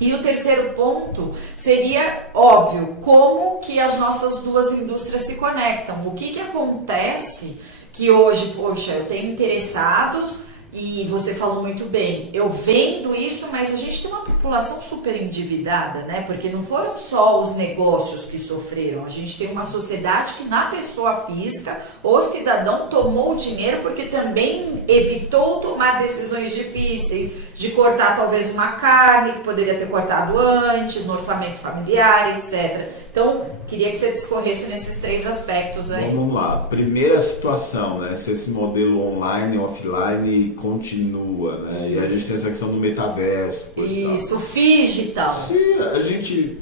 E o terceiro ponto seria, óbvio, como que as nossas duas indústrias se conectam. O que acontece que hoje, poxa, eu tenho interessados e você falou muito bem, eu vendo isso, mas a gente tem uma população super endividada, né? Porque não foram só os negócios que sofreram, a gente tem uma sociedade que na pessoa física, o cidadão tomou o dinheiro porque também evitou tomar decisões difíceis, de cortar talvez uma carne que poderia ter cortado antes, no orçamento familiar, etc. Então, queria que você discorresse nesses três aspectos aí. Vamos lá. Primeira situação, né? Se esse modelo online, offline continua, né? E a gente tem essa questão do metaverso. Isso, digital. Se a gente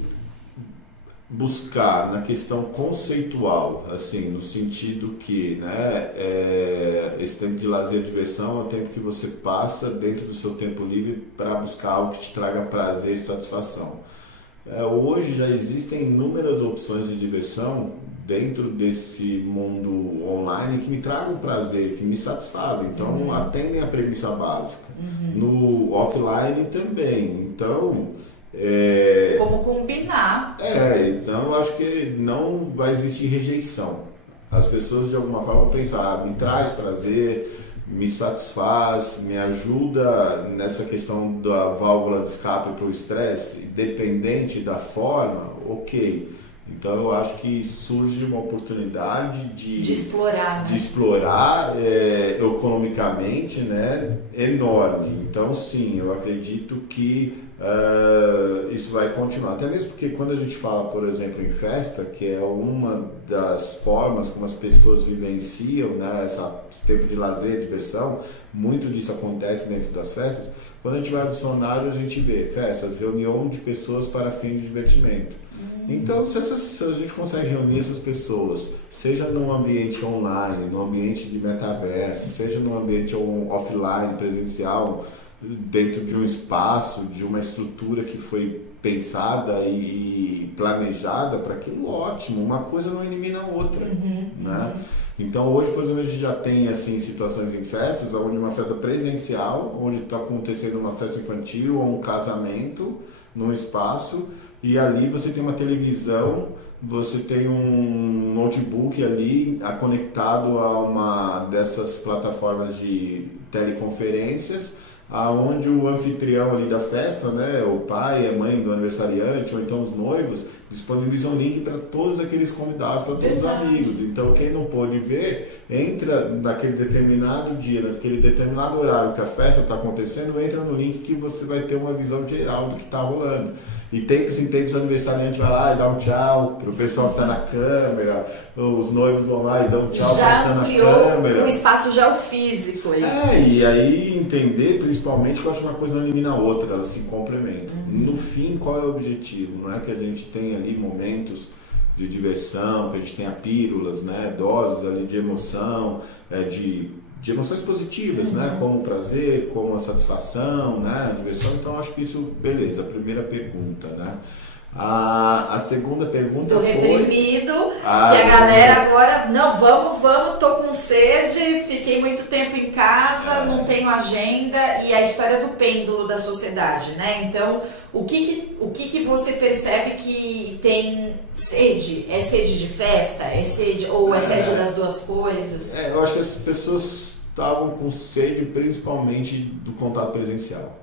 buscar na questão conceitual, assim, no sentido que, né, esse tempo de lazer e diversão é o tempo que você passa dentro do seu tempo livre para buscar algo que te traga prazer e satisfação. Hoje já existem inúmeras opções de diversão dentro desse mundo online que me tragam prazer, que me satisfazem. Então, atendem a premissa básica. No offline também. Então, como combinar? Então eu acho que não vai existir rejeição. As pessoas de alguma forma vão pensar, me traz prazer, me satisfaz, me ajuda nessa questão da válvula de escape para o estresse, independente da forma, ok. Então eu acho que surge uma oportunidade de explorar, né? De explorar economicamente, né, enorme. Então sim, eu acredito que isso vai continuar. Até mesmo porque quando a gente fala, por exemplo, em festa, que é uma das formas como as pessoas vivenciam, né, esse tempo de lazer, diversão, muito disso acontece dentro das festas. Quando a gente vai ao dicionário, a gente vê festas, reunião de pessoas para fim de divertimento. Então, se a gente consegue reunir essas pessoas, seja num ambiente online, num ambiente de metaverso, seja num ambiente offline, presencial, dentro de um espaço, de uma estrutura que foi pensada e planejada para aquilo, ótimo, uma coisa não elimina a outra, né? Então hoje, por exemplo, a gente já tem assim, situações em festas, onde uma festa presencial, onde está acontecendo uma festa infantil ou um casamento num espaço, e ali você tem uma televisão, você tem um notebook ali conectado a uma dessas plataformas de teleconferências, aonde o anfitrião ali da festa, né, o pai, a mãe do aniversariante, ou então os noivos, disponibilizam um link para todos aqueles convidados, para todos os amigos. Então quem não pôde ver, entra naquele determinado dia, naquele determinado horário que a festa está acontecendo, entra no link que você vai ter uma visão geral do que está rolando. E tempos em tempos o aniversariante vai lá e dá um tchau pro pessoal que está na câmera, os noivos vão lá e dão um tchau para quem está na câmera. O espaço geofísico aí. E aí entender principalmente que eu acho que uma coisa não elimina a outra, elas se complementam. No fim, qual é o objetivo? Não é que a gente tenha ali momentos de diversão, que a gente tenha pílulas, né, doses ali de emoção, de emoções positivas, né? Como o prazer, como a satisfação, né? A diversão. Então, acho que isso, beleza, a primeira pergunta, né? A segunda pergunta foi... reprimido, que a galera agora, não, vamos, tô com sede, fiquei muito tempo em casa, não tenho agenda, e a história do pêndulo da sociedade, né? Então, o que você percebe que tem sede? É sede de festa? É sede, ou é sede das duas coisas? Eu acho que as pessoas estavam com sede principalmente do contato presencial.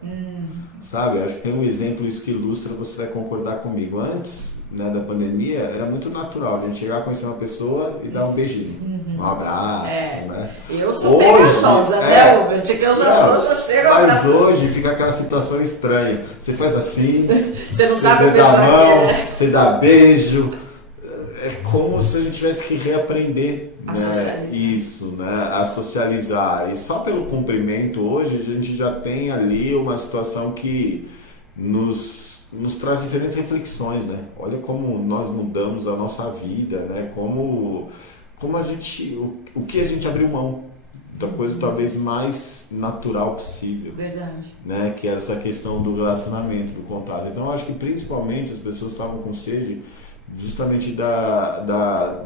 Sabe? Acho que tem um exemplo isso que ilustra, você vai concordar comigo. Antes, né, da pandemia, era muito natural a gente chegar, conhecer uma pessoa e dar um beijinho, um abraço, né? Eu sou pegajosa, né, Hubert? Que eu já chego a abraçar. Mas hoje fica aquela situação estranha. Você faz assim, você não sabe o que dá a mão, você dá beijo. É como se a gente tivesse que reaprender, né, isso, né, a socializar. E só pelo cumprimento hoje a gente já tem ali uma situação que nos traz diferentes reflexões, né? Olha como nós mudamos a nossa vida, né? Como a gente, o que a gente abriu mão da coisa talvez mais natural possível. Verdade. Né? Que é essa questão do relacionamento, do contato. Então eu acho que principalmente as pessoas estavam com sede justamente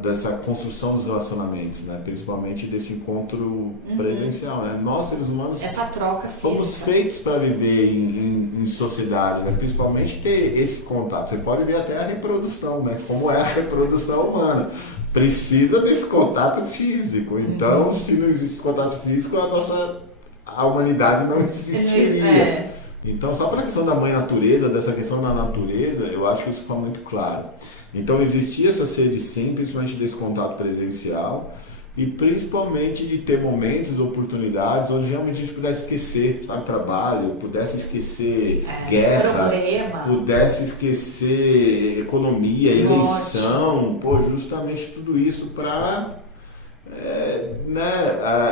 dessa construção dos relacionamentos, né? Principalmente desse encontro presencial, né? Nós, seres humanos, essa troca física, fomos feitos para viver em sociedade, né? Principalmente ter esse contato. Você pode ver até a reprodução, né? Como é a reprodução humana. Precisa desse contato físico. Então, se não existe esse contato físico, a humanidade não existiria. Então, só para a questão da mãe natureza, dessa questão da natureza, eu acho que isso ficou muito claro. Então, existia essa sede sim, principalmente desse contato presencial e principalmente de ter momentos, oportunidades onde realmente a gente pudesse esquecer, sabe, trabalho, pudesse esquecer guerra, pudesse esquecer economia, eleição, justamente tudo isso para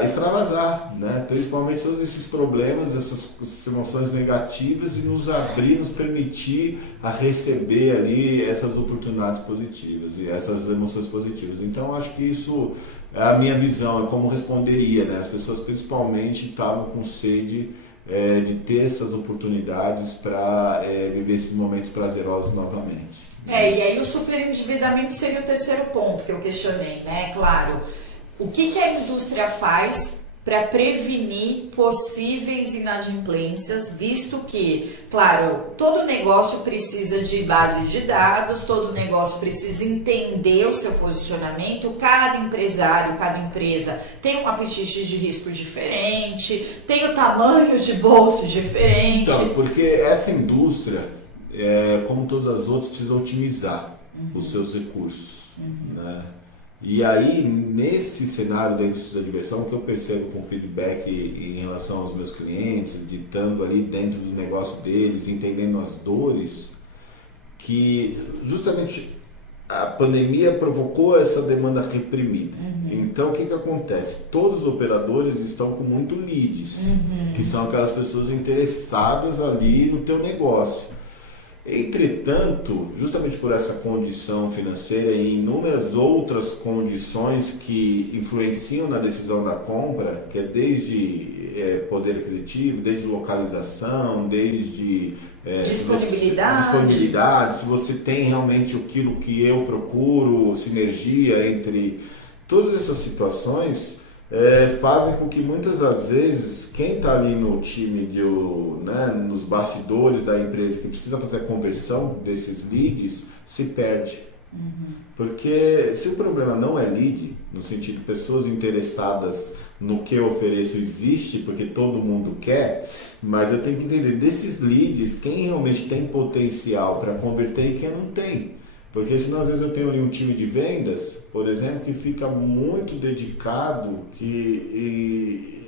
extravasar, né? Principalmente todos esses problemas, essas emoções negativas e nos abrir, nos permitir a receber ali essas oportunidades positivas e essas emoções positivas. Então acho que isso é a minha visão, é como responderia, né? As pessoas principalmente estavam com sede de ter essas oportunidades para viver esses momentos prazerosos novamente. E aí o superendividamento seria o terceiro ponto que eu questionei, né? Claro. O que a indústria faz para prevenir possíveis inadimplências, visto que, claro, todo negócio precisa de base de dados, todo negócio precisa entender o seu posicionamento, cada empresário, cada empresa tem um apetite de risco diferente, tem o tamanho de bolso diferente. Então, porque essa indústria, como todas as outras, precisa otimizar os seus recursos, né? E aí, nesse cenário da indústria da diversão, que eu percebo com feedback em relação aos meus clientes, estando ali dentro do negócio deles, entendendo as dores, que justamente a pandemia provocou essa demanda reprimida. Então, o que acontece? Todos os operadores estão com muito leads, que são aquelas pessoas interessadas ali no teu negócio. Entretanto, justamente por essa condição financeira e inúmeras outras condições que influenciam na decisão da compra, que é desde poder aquisitivo, desde localização, desde disponibilidade, se você tem realmente aquilo que eu procuro, sinergia entre todas essas situações, fazem com que muitas das vezes quem está ali no time, nos bastidores da empresa que precisa fazer a conversão desses leads, se perde. Porque se o problema não é lead, no sentido de pessoas interessadas no que eu ofereço existe, porque todo mundo quer, mas eu tenho que entender desses leads, quem realmente tem potencial para converter e quem não tem. Porque senão às vezes eu tenho ali um time de vendas, por exemplo, que fica muito dedicado, que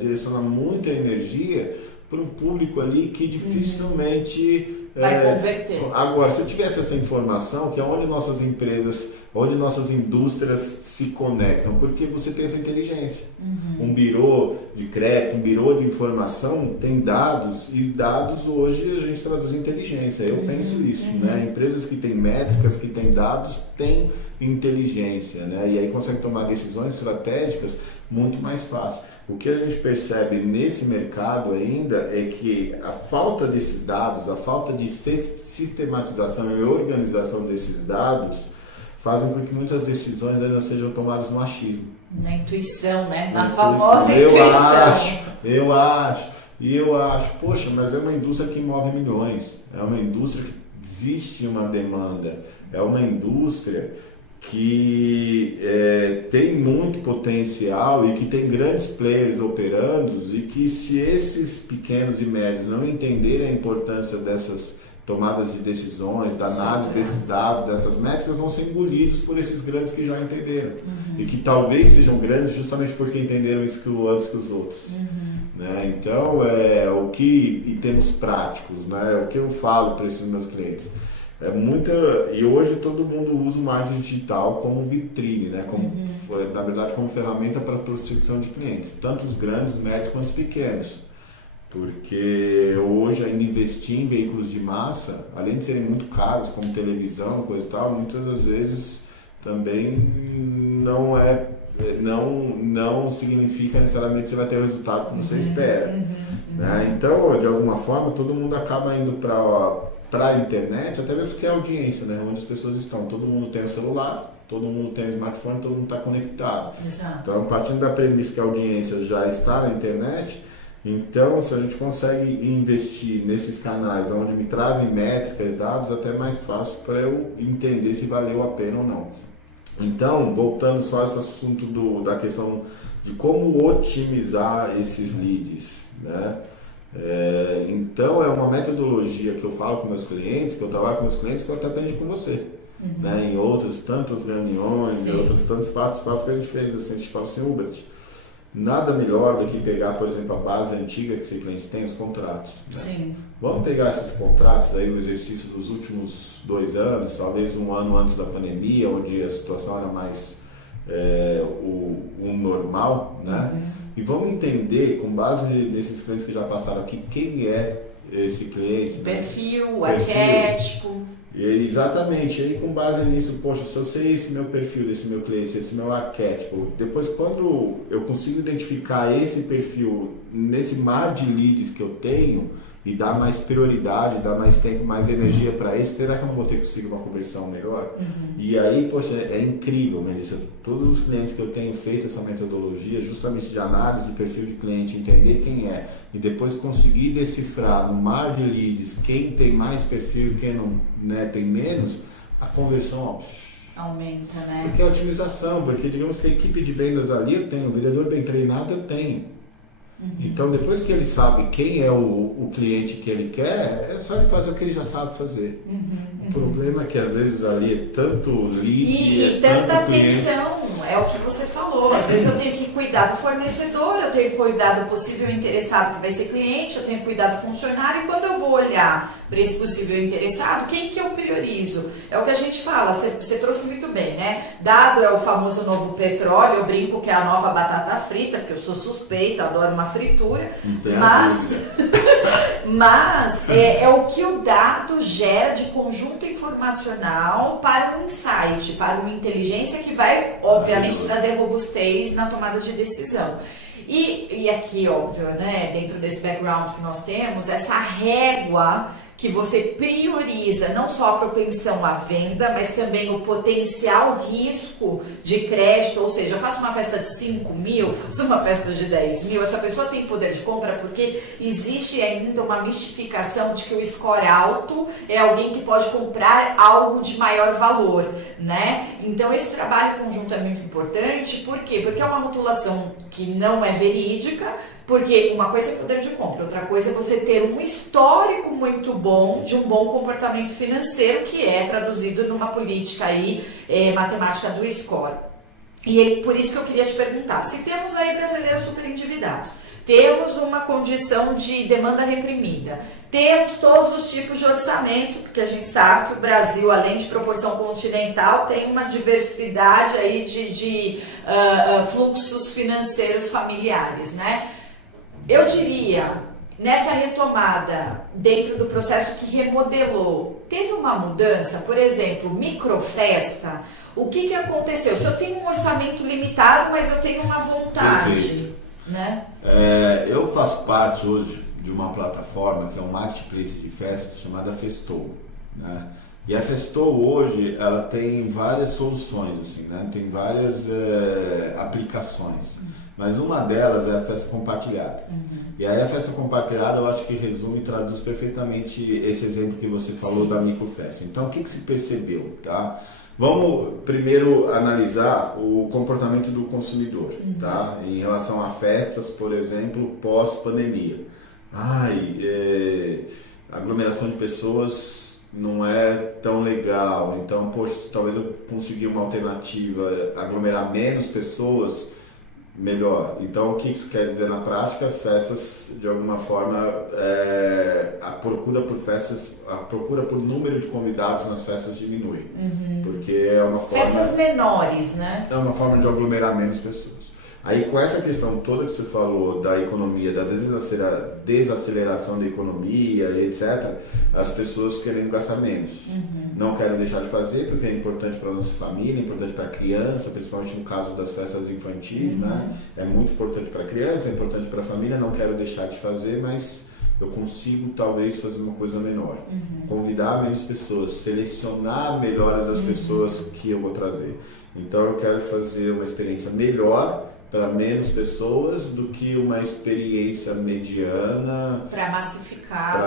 direciona muita energia para um público ali que dificilmente vai converter. Agora, se eu tivesse essa informação, que é onde nossas empresas, onde nossas indústrias se conectam, porque você tem essa inteligência. Um birô de crédito, um birô de informação tem dados, e dados hoje a gente traduz em inteligência. Eu penso isso, né? Empresas que têm métricas, que têm dados, têm inteligência, né? E aí conseguem tomar decisões estratégicas muito mais fácil. O que a gente percebe nesse mercado ainda é que a falta desses dados, a falta de sistematização e organização desses dados fazem com que muitas decisões ainda sejam tomadas no achismo. Na intuição, né? Na famosa intuição. Eu acho, poxa, mas é uma indústria que move milhões, é uma indústria que existe uma demanda, é uma indústria que tem muito potencial e que tem grandes players operando, e que se esses pequenos e médios não entenderem a importância dessas tomadas de decisões, da análise desses dados, dessas métricas, vão ser engolidos por esses grandes que já entenderam. E que talvez sejam grandes justamente porque entenderam isso antes que os outros. Né? Então, em termos práticos, né? O que eu falo para esses meus clientes? E hoje todo mundo usa o marketing digital como vitrine, né? Na verdade, como ferramenta para prospecção de clientes, tanto os grandes, médios quanto os pequenos. Porque hoje ainda investir em veículos de massa, além de serem muito caros, como televisão, coisa e tal, muitas das vezes também não significa necessariamente que você vai ter o resultado que você espera. Né? Então, de alguma forma, todo mundo acaba indo para para a internet, até mesmo porque é a audiência, né? Onde as pessoas estão. Todo mundo tem o celular, todo mundo tem o smartphone, todo mundo está conectado. Exato. Então, partindo da premissa que a audiência já está na internet, então, se a gente consegue investir nesses canais onde me trazem métricas, dados, até é mais fácil para eu entender se valeu a pena ou não. Então, voltando só a esse assunto da questão de como otimizar esses leads, né? Então, é uma metodologia que eu falo com meus clientes, que eu trabalho com meus clientes, que eu até aprendi com você. Né? Em outras tantas reuniões, em outros tantos papos que a gente fez, assim, a gente fala assim, Hubert, nada melhor do que pegar, por exemplo, a base antiga que esse cliente tem, os contratos. Né? Sim. Vamos pegar esses contratos aí, o exercício dos últimos 2 anos, talvez 1 ano antes da pandemia, onde a situação era mais o normal, né? E vamos entender, com base nesses clientes que já passaram aqui, quem é esse cliente. Perfil, arquétipo. Exatamente, e aí com base nisso, poxa, se eu sei esse meu perfil, esse meu cliente, esse meu arquétipo, depois quando eu consigo identificar esse perfil nesse mar de leads que eu tenho e dar mais prioridade, dar mais tempo, mais energia para esse, será que eu não vou ter conseguido uma conversão melhor? E aí, poxa, é incrível, Melissa, todos os clientes que eu tenho feito essa metodologia, justamente de análise de perfil de cliente, entender quem é, e depois conseguir decifrar no mar de leads quem tem mais perfil e quem não, né, tem menos, a conversão aumenta, né? Porque é otimização, porque digamos que a equipe de vendas ali eu tenho, o vendedor bem treinado eu tenho. Então depois que ele sabe quem é o cliente que ele quer, é só ele fazer o que ele já sabe fazer. O problema é que às vezes ali é tanto lead e tanta atenção, é o que você falou. Às vezes eu tenho que cuidar do fornecedor, eu tenho que cuidar do possível interessado que vai ser cliente, eu tenho que cuidar do funcionário, e quando eu vou olhar para esse possível interessado, quem que eu priorizo? É o que a gente fala, você trouxe muito bem, né? Dado é o famoso novo petróleo, eu brinco que é a nova batata frita, porque eu sou suspeita, adoro uma fritura, mas é o que o dado gera de conjunto informacional para um insight, para uma inteligência que vai, obviamente, trazer robustez na tomada de decisão. E aqui, óbvio, né, dentro desse background que nós temos, essa régua que você prioriza não só a propensão à venda, mas também o potencial risco de crédito, ou seja, eu faço uma festa de 5 mil, faço uma festa de 10 mil, essa pessoa tem poder de compra porque existe ainda uma mistificação de que o score alto é alguém que pode comprar algo de maior valor, né? Então esse trabalho conjunto é muito importante, por quê? Porque é uma rotulação que não é verídica, porque uma coisa é poder de compra, outra coisa é você ter um histórico muito bom de um bom comportamento financeiro, que é traduzido numa política aí, matemática do score. E é por isso que eu queria te perguntar, se temos aí brasileiros super endividados, temos uma condição de demanda reprimida, temos todos os tipos de orçamento, porque a gente sabe que o Brasil, além de proporção continental, tem uma diversidade aí de fluxos financeiros familiares, né? Eu diria, nessa retomada, dentro do processo que remodelou, teve uma mudança, por exemplo, microfesta, o que aconteceu? Se eu tenho um orçamento limitado, mas eu tenho uma vontade, né? Eu faço parte hoje de uma plataforma que é um marketplace de festas chamada Festou, né? E a Festou hoje, ela tem várias soluções, assim, né? Tem várias aplicações. Mas uma delas é a festa compartilhada. E aí a festa compartilhada eu acho que resume e traduz perfeitamente esse exemplo que você falou da microfesta. Então o que se percebeu, tá? Vamos primeiro analisar o comportamento do consumidor, tá? Em relação a festas, por exemplo, pós-pandemia. Aglomeração de pessoas não é tão legal, então, poxa, talvez eu consiga uma alternativa, aglomerar menos pessoas, melhor. Então, o que isso quer dizer na prática? Festas, de alguma forma, a procura por número de convidados nas festas diminui. Porque é uma forma... Festas menores, né? É uma forma de aglomerar menos pessoas. Aí, com essa questão toda que você falou da economia, da desaceleração da economia e etc., as pessoas querendo gastar menos. Não querem deixar de fazer, porque é importante para a nossa família, é importante para a criança, principalmente no caso das festas infantis, né? É muito importante para a criança, é importante para a família, não quero deixar de fazer, mas eu consigo talvez fazer uma coisa menor. Convidar menos pessoas, selecionar melhores as pessoas que eu vou trazer. Então eu quero fazer uma experiência melhor para menos pessoas do que uma experiência mediana para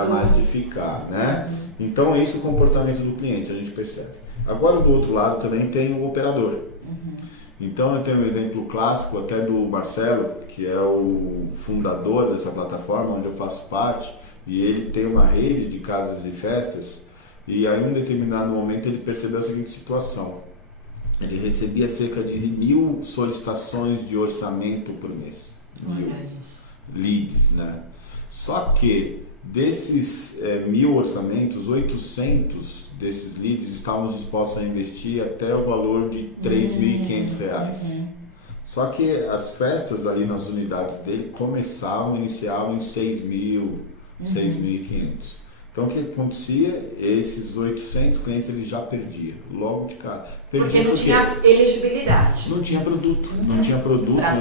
massificar, né? Então esse é o comportamento do cliente, a gente percebe. Agora do outro lado também tem o operador. Então eu tenho um exemplo clássico até do Marcelo, que é o fundador dessa plataforma onde eu faço parte, e ele tem uma rede de casas de festas, e aí em um determinado momento ele percebeu a seguinte situação: ele recebia cerca de 1.000 solicitações de orçamento por mês. 1.000 leads, né? Só que desses 1.000 orçamentos, 800 desses leads estavam dispostos a investir até o valor de R$3.500. Só que as festas ali nas unidades dele iniciavam em 6.000, 6.500. Então o que acontecia? Esses 800 clientes ele já perdia, logo de cara. Porque não tinha elegibilidade. Não tinha produto, não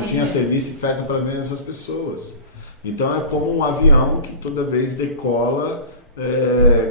tinha serviço e festa para vender essas pessoas. Então é como um avião que toda vez decola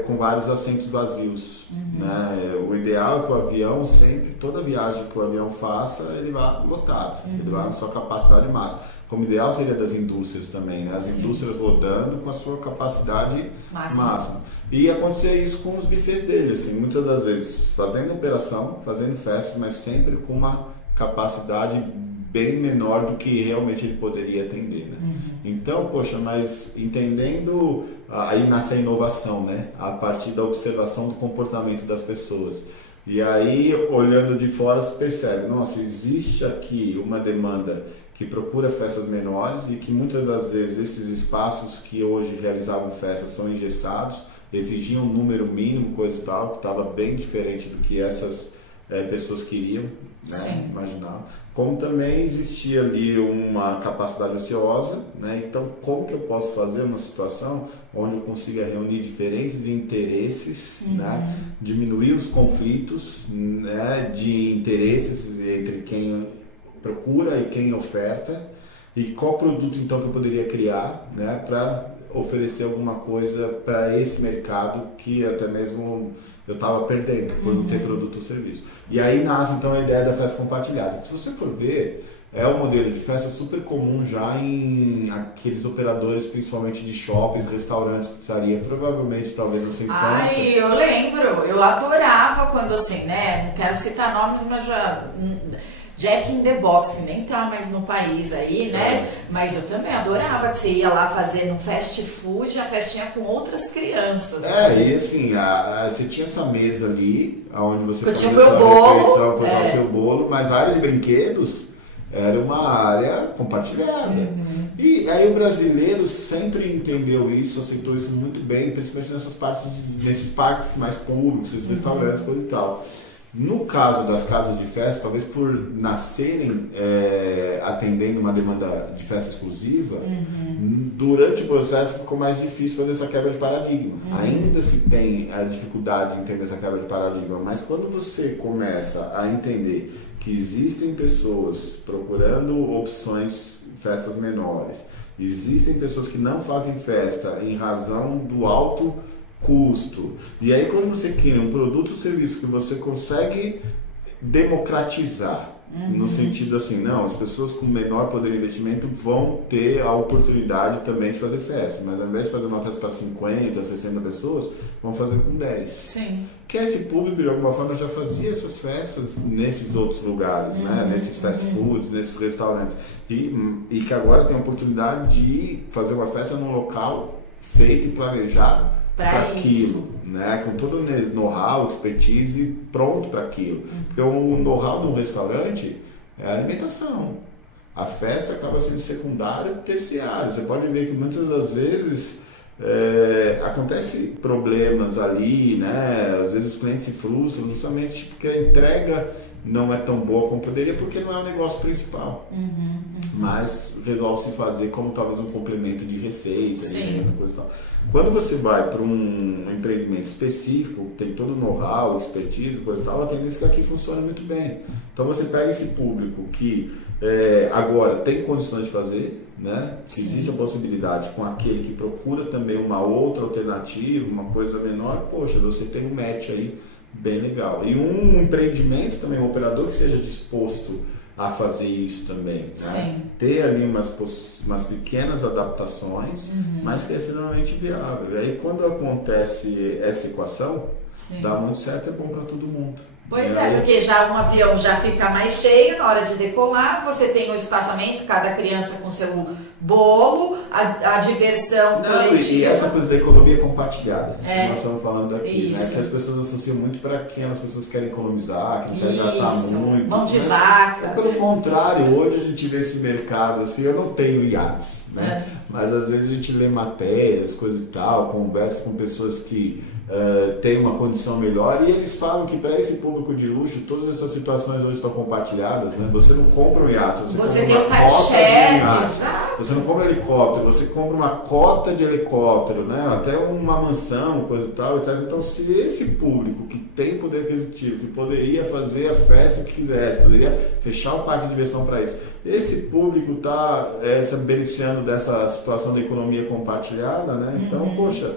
com vários assentos vazios. Né? O ideal é que o avião sempre, toda viagem que o avião faça, ele vá lotado, ele vá na sua capacidade máxima. Como ideal seria das indústrias também, né? As indústrias rodando com a sua capacidade máxima. E acontecia isso com os bufês dele, assim, muitas das vezes fazendo operação, fazendo festas, mas sempre com uma capacidade bem menor do que realmente ele poderia atender, né? Então, poxa, mas entendendo, aí nasce a inovação, né? A partir da observação do comportamento das pessoas. E aí, olhando de fora, se percebe, nossa, existe aqui uma demanda que procura festas menores e que muitas das vezes esses espaços que hoje realizavam festas são engessados, exigiam um número mínimo, coisa e tal, que estava bem diferente do que essas pessoas queriam, né? Imaginavam. Como também existia ali uma capacidade ociosa, né? Então como que eu posso fazer uma situação onde eu consiga reunir diferentes interesses, né? Diminuir os conflitos, né? De interesses entre quem procura e quem oferta, e qual produto então que eu poderia criar, né, para oferecer alguma coisa para esse mercado que até mesmo eu estava perdendo por não ter produto ou serviço. E aí nasce então a ideia da festa compartilhada. Se você for ver, é um modelo de festa super comum já em aqueles operadores, principalmente de shoppings, restaurantes, pizzaria, provavelmente talvez na sua infância. Ai, eu lembro, eu adorava quando assim, né, não quero citar nomes, mas já... Jack in the Box, que nem tá mais no país aí, né? Mas eu também adorava que você ia lá fazer no fast food, a festinha com outras crianças. E assim, você tinha essa mesa ali, onde você fazia sua refeição, cortar o seu bolo, mas a área de brinquedos era uma área compartilhada. E aí o brasileiro sempre entendeu isso, aceitou isso muito bem, principalmente nesses parques mais públicos, esses restaurantes, coisa e tal. No caso das casas de festa, talvez por nascerem atendendo uma demanda de festa exclusiva, durante o processo ficou mais difícil fazer essa quebra de paradigma. Ainda se tem a dificuldade de entender essa quebra de paradigma, mas quando você começa a entender que existem pessoas procurando opções, festas menores, existem pessoas que não fazem festa em razão do alto custo. E aí quando você cria um produto ou serviço que você consegue democratizar, no sentido assim, não, as pessoas com menor poder de investimento vão ter a oportunidade também de fazer festa, mas ao invés de fazer uma festa para 50, 60 pessoas, vão fazer com 10. Sim. Que esse público de alguma forma já fazia essas festas nesses outros lugares, né? Nesses fast foods, nesses restaurantes, e que agora tem a oportunidade de fazer uma festa num local feito e planejado para aquilo, né? Com todo o know-how, expertise pronto para aquilo. Porque o know-how de um restaurante é a alimentação. A festa acaba sendo secundária e terciária. Você pode ver que muitas das vezes acontece problemas ali, né? Às vezes os clientes se frustram justamente porque a entrega não é tão boa como poderia, porque não é o negócio principal. Mas resolve se fazer como talvez um complemento de receita, coisa e tal. Quando você vai para um empreendimento específico, tem todo o know-how, expertise, coisa e tal, a tendência é que aqui funcione muito bem. Então você pega esse público que agora tem condições de fazer, né? Existe a possibilidade com aquele que procura também uma outra alternativa, uma coisa menor, poxa, você tem um match aí bem legal. E um empreendimento também, um operador que seja disposto a fazer isso também, né? Ter ali umas pequenas adaptações, mas que é extremamente viável. E aí quando acontece essa equação, dá muito certo, é bom para todo mundo. Pois porque já um avião já fica mais cheio na hora de decolar, você tem o espaçamento, cada criança com seu bolo, a diversão coletiva. E essa coisa da economia compartilhada, que nós estamos falando aqui, né? Que as pessoas associam muito para quem as pessoas querem economizar, que não querem gastar muito. Mão de vaca. Pelo contrário, hoje a gente vê esse mercado assim, eu não tenho iates, né? Mas às vezes a gente lê matérias, coisa e tal, conversa com pessoas que tem uma condição melhor e eles falam que para esse público de luxo todas essas situações hoje estão compartilhadas, né? Você não compra um iate, você tem o timeshare, você não compra helicóptero, você compra uma cota de helicóptero, né? Até uma mansão, coisa e tal, etc. Então se esse público que tem poder aquisitivo, que poderia fazer a festa que quisesse, poderia fechar o parque de diversão para isso, esse público está se beneficiando dessa situação da economia compartilhada, né? Então, poxa,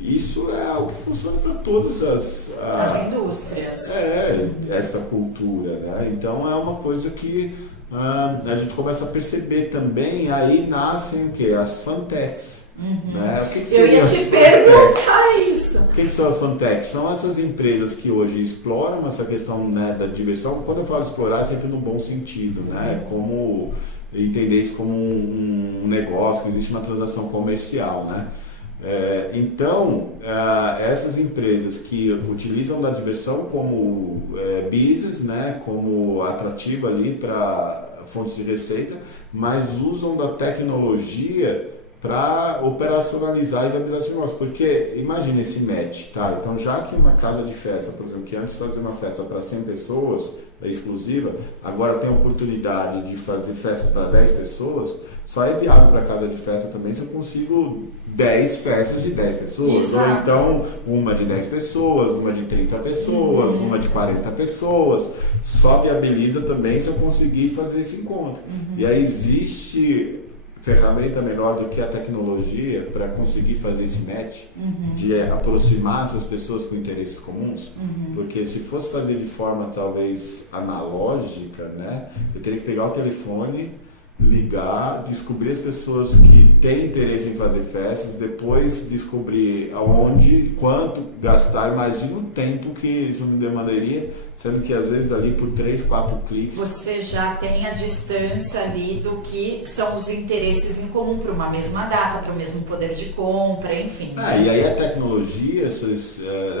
isso é algo que funciona para todas as indústrias. Essa cultura, né? Então é uma coisa que a gente começa a perceber também, aí nascem o quê? As fantechs. Né? Eu ia te perguntar isso. O que são as fantechs? São essas empresas que hoje exploram essa questão, né, da diversão. Quando eu falo explorar, é sempre no bom sentido, né? Como entender isso como um negócio, que existe uma transação comercial, né? Então, essas empresas que utilizam da diversão como business, né, como atrativo ali para fontes de receita, mas usam da tecnologia para operacionalizar e viabilizar esse negócio. Porque imagine esse match, tá? Então, já que uma casa de festa, por exemplo, que antes fazia uma festa para 100 pessoas, exclusiva, agora tem a oportunidade de fazer festa para 10 pessoas, só é viável para casa de festa também se eu consigo 10 festas de 10 pessoas. Exato. Ou então uma de 10 pessoas, uma de 30 pessoas, uma de 40 pessoas. Só viabiliza também se eu conseguir fazer esse encontro. E aí existe ferramenta melhor do que a tecnologia para conseguir fazer esse match, de aproximar essas pessoas com interesses comuns, porque se fosse fazer de forma talvez analógica, né, eu teria que pegar o telefone, ligar, descobrir as pessoas que têm interesse em fazer festas, depois descobrir aonde, quanto gastar. Imagina o tempo que isso me demandaria, sendo que às vezes ali por 3, 4 cliques você já tem a distância ali do que são os interesses em comum para uma mesma data, para o mesmo poder de compra, enfim. E aí a tecnologia,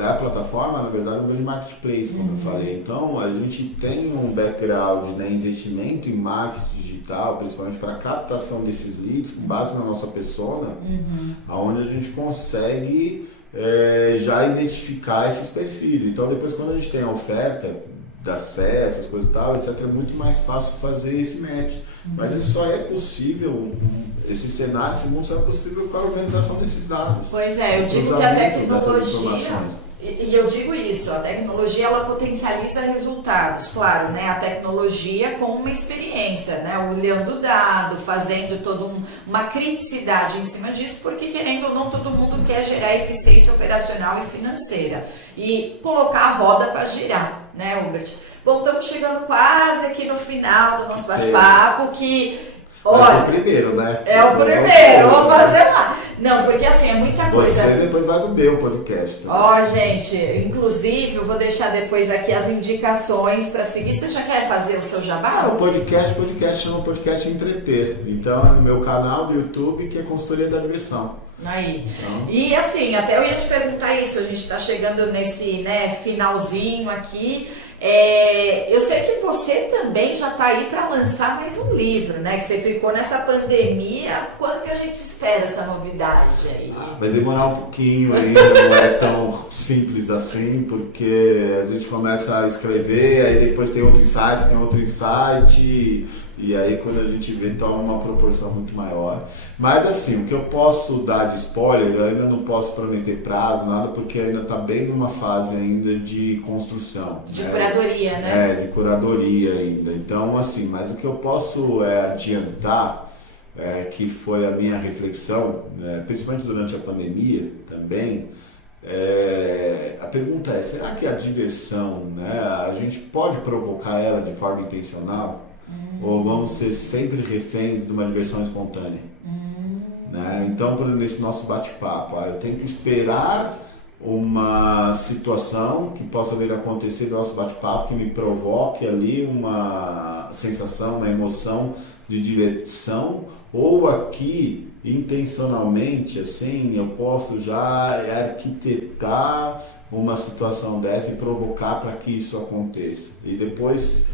a plataforma, na verdade, é um grande marketplace, como eu falei. Então a gente tem um background, né, investimento em marketing digital, principalmente para a captação desses leads, com base na nossa persona, onde a gente consegue já identificar esses perfis. Então depois, quando a gente tem a oferta das festas, coisa e tal, etc., é muito mais fácil fazer esse match. Mas isso só é possível, esse cenário, esse mundo só é possível com a organização desses dados. Pois é, eu digo que a tecnologia... E eu digo isso, a tecnologia ela potencializa resultados, claro, né? A tecnologia com uma experiência, né? Olhando o dado, fazendo toda uma criticidade em cima disso, porque querendo ou não, todo mundo quer gerar eficiência operacional e financeira e colocar a roda para girar, né, Hubert? Bom, estamos chegando quase aqui no final do nosso bate-papo, que... Olha, é o primeiro, né? É o primeiro, vou fazer lá. Não, porque assim, é muita coisa. Você depois vai no meu podcast. Ó, gente, inclusive eu vou deixar depois aqui as indicações para seguir. Você já quer fazer o seu jabá? O podcast chama Podcast Entreter. Então é no meu canal do YouTube, que é Consultoria da Diversão. Aí. Então. E assim, até eu ia te perguntar isso, a gente está chegando nesse, né, finalzinho aqui. Eu sei que você também já está aí para lançar mais um livro, né? Que você ficou nessa pandemia. Quando que a gente espera essa novidade aí? Vai demorar um pouquinho ainda, não é tão simples assim, porque a gente começa a escrever, aí depois tem outro insight, e aí quando a gente vê toma uma proporção muito maior. Mas assim, o que eu posso dar de spoiler, eu ainda não posso prometer prazo, nada, porque ainda está bem numa fase ainda de construção. De curadoria, né? De curadoria ainda. Então assim, mas o que eu posso adiantar, que foi a minha reflexão, principalmente durante a pandemia também, a pergunta é, será que a diversão, né, a gente pode provocar ela de forma intencional? Ou vamos ser sempre reféns de uma diversão espontânea? Né? Então, por exemplo, nesse nosso bate-papo, eu tenho que esperar uma situação que possa vir a acontecer do nosso bate-papo, que me provoque ali uma sensação, uma emoção de diversão, ou aqui, intencionalmente, assim, eu posso já arquitetar uma situação dessa e provocar para que isso aconteça. E depois,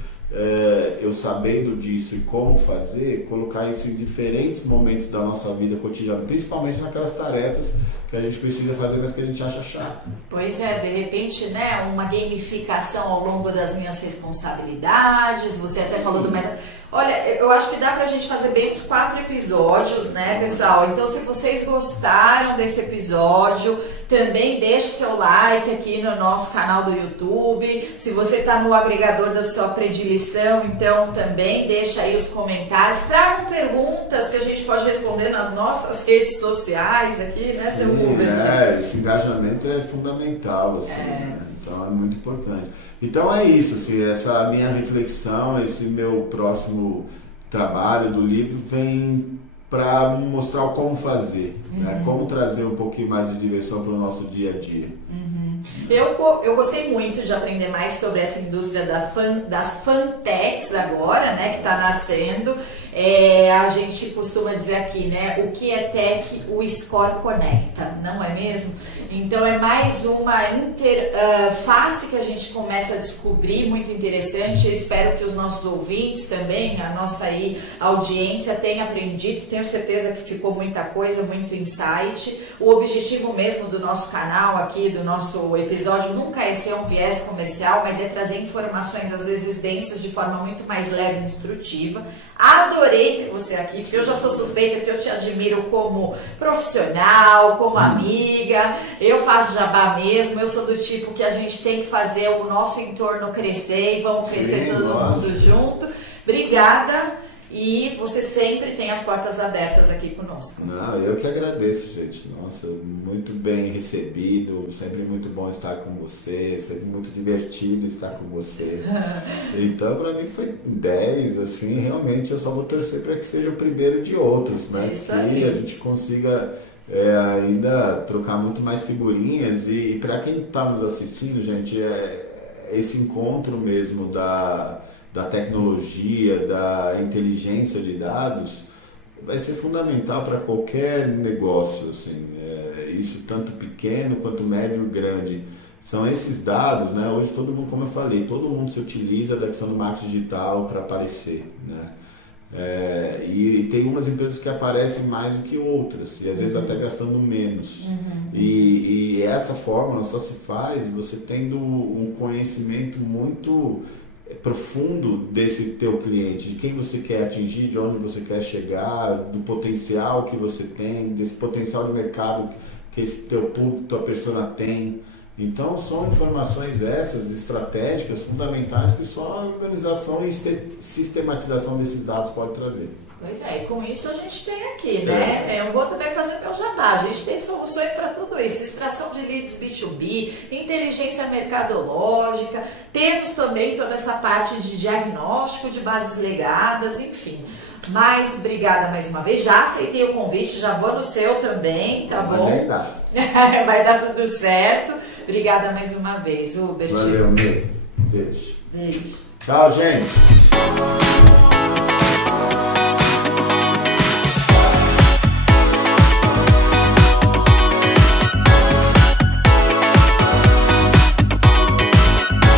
eu sabendo disso e como fazer, colocar isso em diferentes momentos da nossa vida cotidiana, principalmente naquelas tarefas que a gente precisa fazer, mas que a gente acha chato. Pois é, de repente, né, uma gamificação ao longo das minhas responsabilidades, você até falou do meta. Olha, eu acho que dá pra gente fazer bem uns 4 episódios, né, pessoal? Então, se vocês gostaram desse episódio, também deixe seu like aqui no nosso canal do YouTube. Se você tá no agregador da sua predileção, então também deixa aí os comentários. Tragam perguntas que a gente pode responder nas nossas redes sociais aqui, né, seu Hubert? Esse engajamento é fundamental, assim, né? Então é muito importante. Então é isso, assim, essa minha reflexão, esse meu próximo trabalho do livro vem para mostrar como fazer, né? Como trazer um pouquinho mais de diversão para o nosso dia a dia. Eu gostei muito de aprender mais sobre essa indústria das fintechs agora, né, que está nascendo. A gente costuma dizer aqui, né, o que é tech, o Score conecta, não é mesmo? Então é mais uma interface que a gente começa a descobrir, muito interessante. Eu espero que os nossos ouvintes também, a nossa aí, audiência, tenha aprendido. Tenho certeza que ficou muita coisa, muito insight. O objetivo mesmo do nosso canal aqui, do nosso episódio, nunca é ser um viés comercial, mas é trazer informações às vezes densas de forma muito mais leve e instrutiva. Adorei ter você aqui, porque eu já sou suspeita, porque eu te admiro como profissional, como amiga. Eu faço jabá mesmo, eu sou do tipo que a gente tem que fazer o nosso entorno crescer e vamos crescer todo mundo junto. Obrigada. E você sempre tem as portas abertas aqui conosco. Não, eu que agradeço, gente. Nossa, muito bem recebido, sempre muito bom estar com você, sempre muito divertido estar com você. Então, para mim foi 10, assim, realmente eu só vou torcer para que seja o primeiro de outros, né? Isso que aí. a gente consiga ainda trocar muito mais figurinhas e para quem está nos assistindo, gente, esse encontro mesmo da tecnologia, da inteligência de dados, vai ser fundamental para qualquer negócio, assim, isso tanto pequeno quanto médio e grande. São esses dados, né? Hoje todo mundo, como eu falei, todo mundo se utiliza da questão do marketing digital para aparecer, né? E tem umas empresas que aparecem mais do que outras, e às vezes até gastando menos. E essa fórmula só se faz você tendo um conhecimento muito profundo desse teu cliente, de quem você quer atingir, de onde você quer chegar, do potencial que você tem, desse potencial de mercado que esse teu público, tua persona tem. Então são informações essas estratégicas fundamentais que só a organização e sistematização desses dados pode trazer. Pois é, e com isso a gente tem aqui, né? Eu vou também fazer meu jabá. A gente tem soluções para tudo isso: extração de leads B2B, inteligência mercadológica, temos também toda essa parte de diagnóstico de bases legadas, enfim. Mas obrigada mais uma vez, já aceitei o convite, já vou no seu também, tá bom? Vai dar. Vai dar tudo certo. Obrigada mais uma vez, Hubert. Valeu, meu. Beijo. Beijo. Tchau, gente.